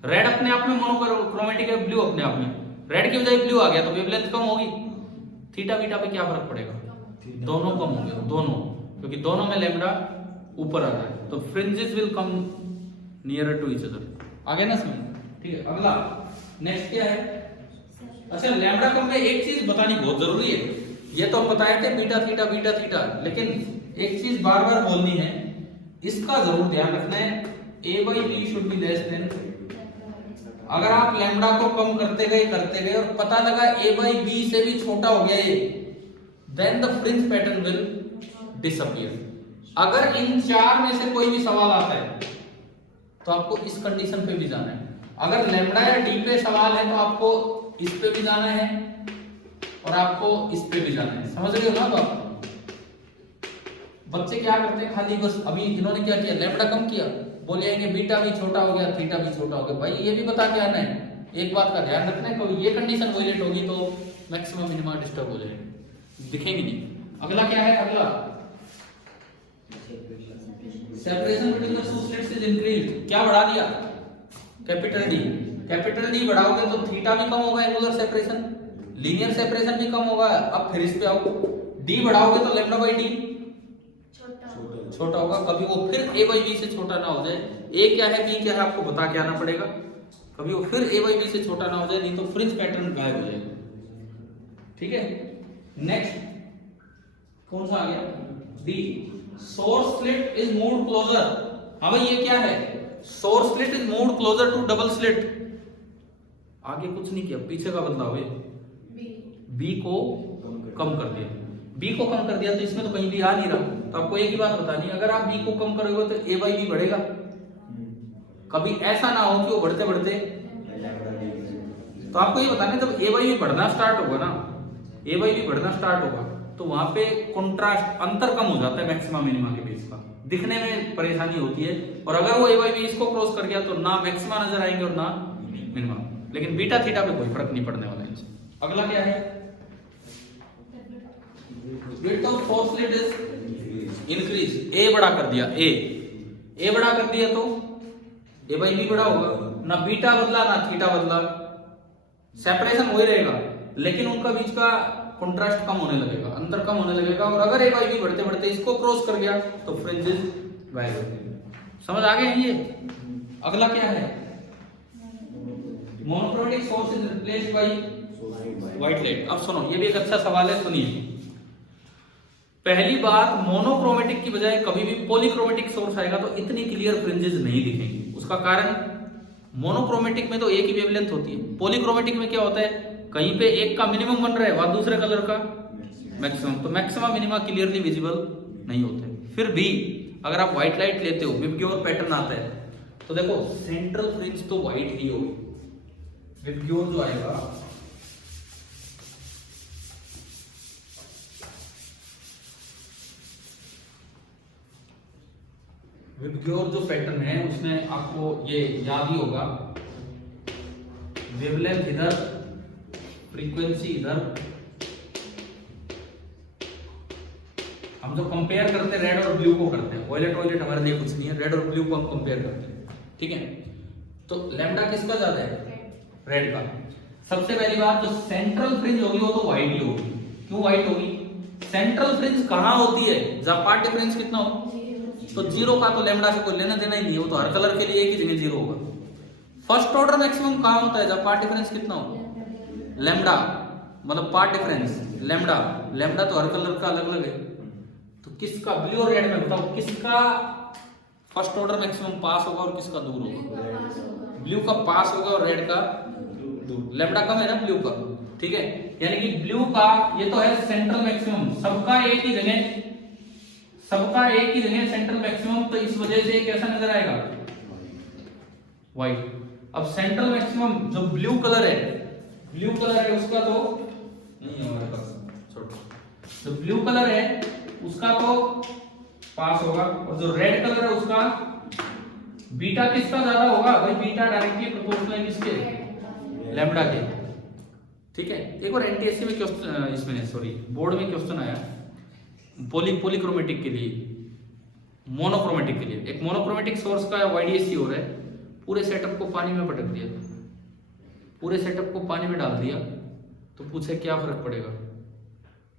रेड अपने आप में मोनोक्रोमेटिक है, ब्लू अपने आप में, रेड की बजाय ब्लू आ गया तो वेवलेंथ कम होगी, थीटा बीटा पे क्या फर्क पड़ेगा, दोनों कम होंगे, दोनों, क्योंकि दोनों में लैम्डा ऊपर आ रहा है, तो fringes will come nearer to each other. आगे ना समझ, ठीक है। अगला नेक्स्ट क्या है, अच्छा लैम्डा कम में एक चीज बतानी बहुत जरूरी है, ये तो हम बताए थे बीटा थीटा, लेकिन एक चीज बार बार बोलनी है, इसका जरूर ध्यान रखना है, a by b should be less than, अगर आप लैम्डा को कम करते गए और पता लगा a by b से भी छोटा हो गया ये, then the fringe pattern will disappear. अगर इन चार में से कोई भी सवाल आता है तो आपको इस कंडीशन पे भी जाना है, अगर लैम्डा या डी पे सवाल है तो आपको इस पे भी जाना है और आपको इस पे भी जाना है, समझ रहे हो ना। आप बच्चे क्या करते हैं, खाली बस अभी इन्होंने क्या किया, लैम्डा कम किया, बोलेंगे बीटा भी छोटा हो गया, थीटा भी छोटा हो गया, भाई ये भी बता के आना है, एक बात का ध्यान रखना है, कोई ये कंडीशन वायलेट होगी तो मैक्सिमम मिनिमा डिस्टर्ब हो जाएंगे, दिखेंगे नहीं। अगला क्या है, अगला separation between the two slits is increased, क्या बढ़ा दिया, कैपिटल डी बढ़ाओगे तो थीटा भी कम होगा, एंगुलर सेपरेशन, लीनियर सेपरेशन भी कम होगा। अब फिर इस पे आओ, डी बढ़ाओगे तो लैम्डा बाई डी छोटा होगा, कभी वो फिर a by b से छोटा ना हो जाए, a क्या है b क्या है आपको बता के आना पड़ेगा, कभी वो फिर a by b से छोटा ना हो जाए, नहीं तो फ्रिंज पैटर्न गायब हो जाएगा, ठीक है। नेक्स्ट कौन सा आ गया, D, source slit is moved closer, हाँ भाई ये क्या है, source slit is moved closer to double slit, आगे कुछ नहीं किया, पीछे का बदलाव है, बी को कम कर दिया, बी को कम कर दिया तो इसमें तो कहीं भी आ नहीं रहा, तो आपको एक ही बात बतानी, अगर आप बी को कम करोगे तो a by b बढ़ेगा, कभी ऐसा ना हो कि वो बढ़ते बढ़ते, तो आपको ये बताना है जब a by b बढ़ना स्टार्ट होगा ना, a by b बढ़ना स्टार्ट होगा तो वहां पे कंट्रास्ट अंतर कम हो जाता है मैक्सिमा मिनिमा के बीच का, दिखने में परेशानी होती है, और अगर वो a by b इसको क्रॉस कर गया तो ना मैक्सिमा नजर आएंगे और ना मिनिमा, लेकिन बीटा थीटा पे कोई फर्क नहीं पड़ने वाला है। अगला क्या है, width of fourth slit is increase, a बड़ा कर दिया, a बड़ा कर दिया तो ए बाई बी बड़ा होगा, ना बीटा बदला ना थीटा बदला, सेपरेशन वही रहेगा, लेकिन उनका बीच का कंट्रास्ट कम होने लगेगा, अंतर कम होने लगेगा। और अगर ए बाई बी बढ़ते बढ़ते इसको क्रॉस कर गया तो फ्रिंजेस गायब हो जाएंगे। समझ आ गया ये? अगला क्या है? Monochromatic source is replaced by white light. अब सुनो, ये भी एक अच्छा सवाल है, सुनिए। पहली बात, मोनोक्रोमेटिक की बजाय कभी भी पॉलीक्रोमेटिक सोर्स आएगा तो इतनी क्लियर फ्रिंजेस नहीं दिखेंगी। उसका कारण, मोनोक्रोमेटिक में तो एक ही वेवलेंथ होती है, पॉलीक्रोमेटिक में क्या होता है, कहीं पे एक का मिनिमम बन रहा है वहां दूसरे कलर का मैक्सिमम, तो मैक्सिमा मिनिमा क्लियरली विजिबल नहीं होते। फिर भी अगर आप व्हाइट लाइट लेते हो, विबग्योर पैटर्न आता है, तो देखो सेंट्रल फ्रिंज तो व्हाइट ही होगी, विबग्योर जो आएगा विबग्योर जो पैटर्न है उसमें आपको ये याद ही होगा, वेवलेंथ इधर, फ्रीक्वेंसी इधर। हम जो कंपेयर करते हैं रेड और ब्लू को करते हैं, वायलेट वायलेट हमारे लिए कुछ नहीं है, रेड और ब्लू को हम कंपेयर करते हैं, ठीक है। तो लैम्डा किसका ज्यादा है? रेड का। सबसे पहली बात, जो सेंट्रल फ्रिंज होगी वो तो व्हाइट ही होगी। क्यों व्हाइट होगी? सेंट्रल फ्रिंज कहां होती है जहां पार्ट डिफरेंस कितना हो, तो जीरो का तो लैम्डा से कोई लेना देना ही नहीं है, वो तो हर कलर के लिए एक ही जगह जीरो होगा। फर्स्ट ऑर्डर मैक्सिमम कहां होता है जब पार्ट डिफरेंस कितना हो, लैम्डा, मतलब पार्ट डिफरेंस लैम्डा, लैम्डा तो हर कलर का अलग अलग है। तो किसका, ब्लू और रेड में बताओ किसका फर्स्ट ऑर्डर मैक्सिमम पास होगा और किसका दूर होगा? ब्लू का पास होगा और रेड का दूर। लैम्डा कम है ना ब्लू का, ठीक है। यानी कि ब्लू का ये तो है सेंट्रल मैक्सिमम, सबका एक ही जगह, सबका एक ही जगह सेंट्रल मैक्सिमम, तो इस वजह से कैसा नजर आएगा? व्हाइट। अब सेंट्रल मैक्सिमम जो ब्लू कलर है, ब्लू कलर है उसका तो नहीं है हमारे पास, छोड़ो। जो ब्लू कलर है उसका तो पास होगा, और जो रेड कलर है उसका बीटा किसका ज्यादा होगा? भाई बीटा डायरेक्टली प्रोपोर्शनल है किसके? लैम्डा के, ठीक है। एक बार एनटीएससी में क्वेश्चन, इसमें सॉरी बोर्ड में क्वेश्चन आया पॉलीक्रोमेटिक के लिए, मोनोक्रोमेटिक के लिए। एक मोनोक्रोमेटिक सोर्स का वाईडीएससी हो रहा है, पूरे सेटअप को पानी में पटक दिया, पूरे सेटअप को पानी में डाल दिया, तो पूछे क्या फर्क पड़ेगा?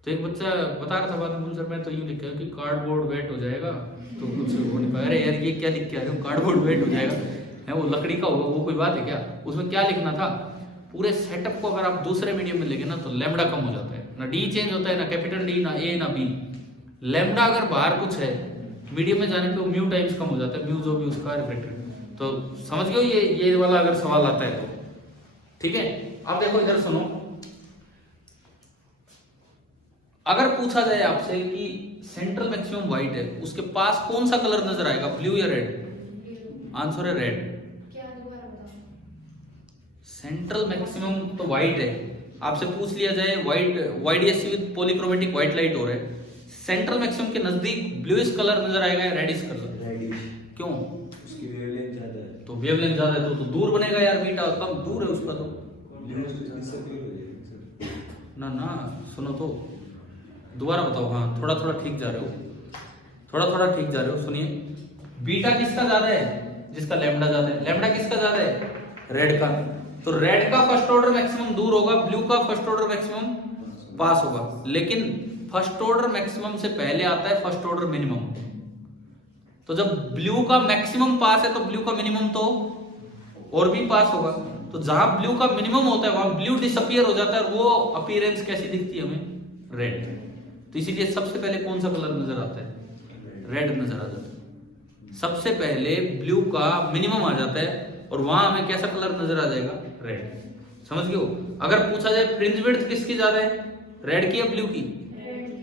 तो एक बच्चा बता रहा था बाद में, सर मैं तो यूं लिखा कि कार्डबोर्ड वेट हो जाएगा, तो कुछ हो नहीं पाया। अरे यार ये क्या लिख के आ रहे हो, कार्डबोर्ड वेट हो जाएगा है, वो लकड़ी का होगा, वो कोई बात है क्या? उसमें क्या लिखना था, पूरे सेटअप को अगर आप दूसरे मीडियम में लेंगे ना तो लैम्डा कम हो जाता है, ना डी चेंज होता है, ना कैपिटल डी, ना ए ना बी। लैम्डा अगर बाहर कुछ है, मीडियम में जाने पे म्यू टाइम्स कम हो जाता है, म्यू जो भी उसका रिफ्लेक्टेड। तो समझ गए ये वाला अगर सवाल आता है तो, ठीक है। अब देखो इधर सुनो, अगर पूछा जाए आपसे कि सेंट्रल मैक्सिमम व्हाइट है, उसके पास कौन सा कलर नजर आएगा, ब्लू या रेड? आंसर है रेड। सेंट्रल मैक्सिमम तो व्हाइट है, आपसे पूछ लिया जाए white, YDSC with polychromatic white light हो रहा है, सेंट्रल मैक्सिमम के नजदीक ब्लूइश कलर नजर आएगा या रेडिश कलर? रेडिश। क्यों? उसकी वेवलेंथ ज्यादा है, तो वेवलेंथ ज्यादा है तो दूर बनेगा यार, बीटा कम दूर है उसका तो। ना ना सुनो तो, दोबारा बताओ। हाँ थोड़ा थोड़ा ठीक जा रहे हो, थोड़ा थोड़ा ठीक जा रहे हो। सुनिए, बीटा किसका ज्यादा है? जिसका लैम्डा ज्यादा है। लैम्डा किसका ज्यादा है? रेड का। तो रेड का फर्स्ट ऑर्डर मैक्सिमम दूर होगा, ब्लू का फर्स्ट ऑर्डर मैक्सिमम पास होगा। लेकिन फर्स्ट ऑर्डर मैक्सिमम से पहले आता है फर्स्ट ऑर्डर मिनिमम। तो जब ब्लू का मैक्सिमम पास है तो ब्लू का मिनिमम तो और भी पास होगा। तो जहां ब्लू का मिनिमम होता है वहां ब्लू डिसअपीयर हो जाता है, और वो अपीयरेंस कैसी दिखती है हमें? रेड। तो इसीलिए सबसे पहले कौन सा कलर नजर आता है? रेड नजर आ जाता है। सबसे पहले ब्लू का मिनिमम आ जाता है और वहां हमें कैसा कलर नजर आ जाएगा? रेड। समझ गए हो? अगर पूछा जाए फ्रिंज विड्थ किसकी ज्यादा है, रेड की या ब्लू की?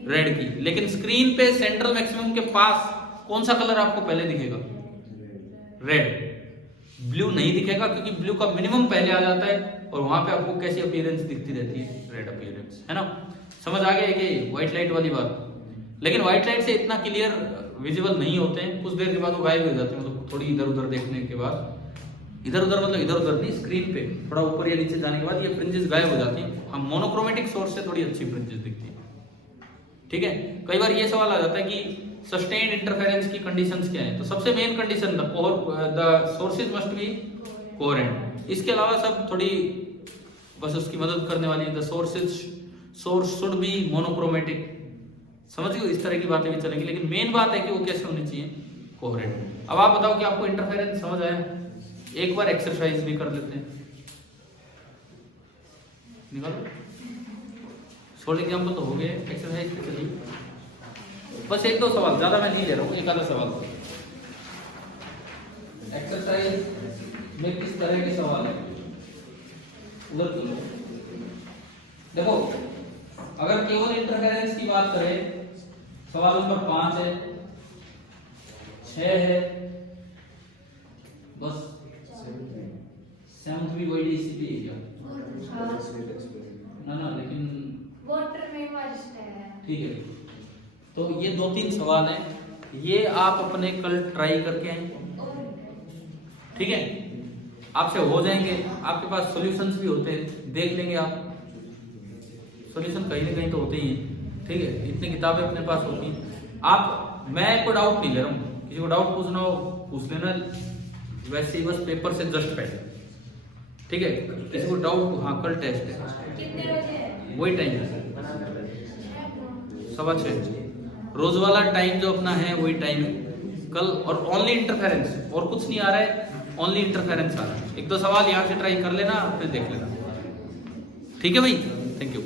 रेड की। लेकिन स्क्रीन पे सेंट्रल मैक्सिमम के पास कौन सा कलर आपको पहले दिखेगा? रेड। ब्लू नहीं दिखेगा क्योंकि ब्लू का मिनिमम पहले आ जाता है और वहां पे आपको कैसी अपीयरेंस दिखती रहती है? रेड अपीयरेंस, है ना? समझ आ गया कि व्हाइट लाइट वाली बात। लेकिन व्हाइट लाइट से इतना क्लियर विजिबल नहीं होते हैं, कुछ देर के बाद वो गायब हो जाते हैं, मतलब थोड़ी इधर उधर देखने के बाद, इधर उधर मतलब इधर उधर नहीं, स्क्रीन पे थोड़ा ऊपर या नीचे जाने के बाद ये फ्रिंजेस गायब हो जाती हैं। हम मोनोक्रोमेटिक सोर्स से थोड़ी अच्छी फ्रिंजेस दिखती है, ठीक है। कई बार ये सवाल आ जाता है कि सस्टेन्ड इंटरफेरेंस की कंडीशंस क्या है? तो सबसे main condition the sources must be coherent. इसके अलावा सब थोड़ी बस उसकी मदद करने वाली है। The source should be monochromatic, समझ गए? इस तरह की बातें भी चलेंगी, लेकिन मेन बात है कि वो कैसे होनी चाहिए? कोहेरेंट। अब आप बताओ कि आपको इंटरफेरेंस समझ आया? एक बार एक्सरसाइज भी कर लेते हैं, निकालो। शॉर्ट एग्जाम्पल तो हो गए, एक्सरसाइज पे चलिए। बस एक दो सवाल, ज्यादा मैं नहीं ले रहा हूँ, एक आधा सवाल। एक्सरसाइज में किस तरह के सवाल है उधर चलो। देखो, अगर केवल इंटरफेरेंस की बात करें, सवाल नंबर 5 है, 6 है, बस 7th भी वही डीसीपी है क्या? ना, लेकिन वाटर में मस्त है। ठीक है। तो ये 2-3 सवाल हैं, ये आप अपने कल ट्राई करके आए, ठीक है? आपसे हो जाएंगे, आपके पास सॉल्यूशंस भी होते हैं, देख लेंगे आप। सॉल्यूशन कहीं ना कहीं तो होते ही हैं, ठीक है? इतनी किताबें अपने पास होती हैं। आप, मैं कोई डाउट नहीं ले रहा हूँ, किसी को डाउट पूछना हो पूछ लेना, वैसे ही बस पेपर से जस्ट पहले, ठीक है? किसी को डाउट, हाँ कल टेस्ट है, कितने बजे है? वही टाइम है 6:15। रोज वाला टाइम जो अपना है वही टाइम है कल। और ओनली इंटरफेरेंस, और कुछ नहीं आ रहा है, ओनली इंटरफेरेंस आ रहा है। एक दो सवाल यहाँ से ट्राई कर लेना, फिर देख लेना, ठीक है भाई? Thank you.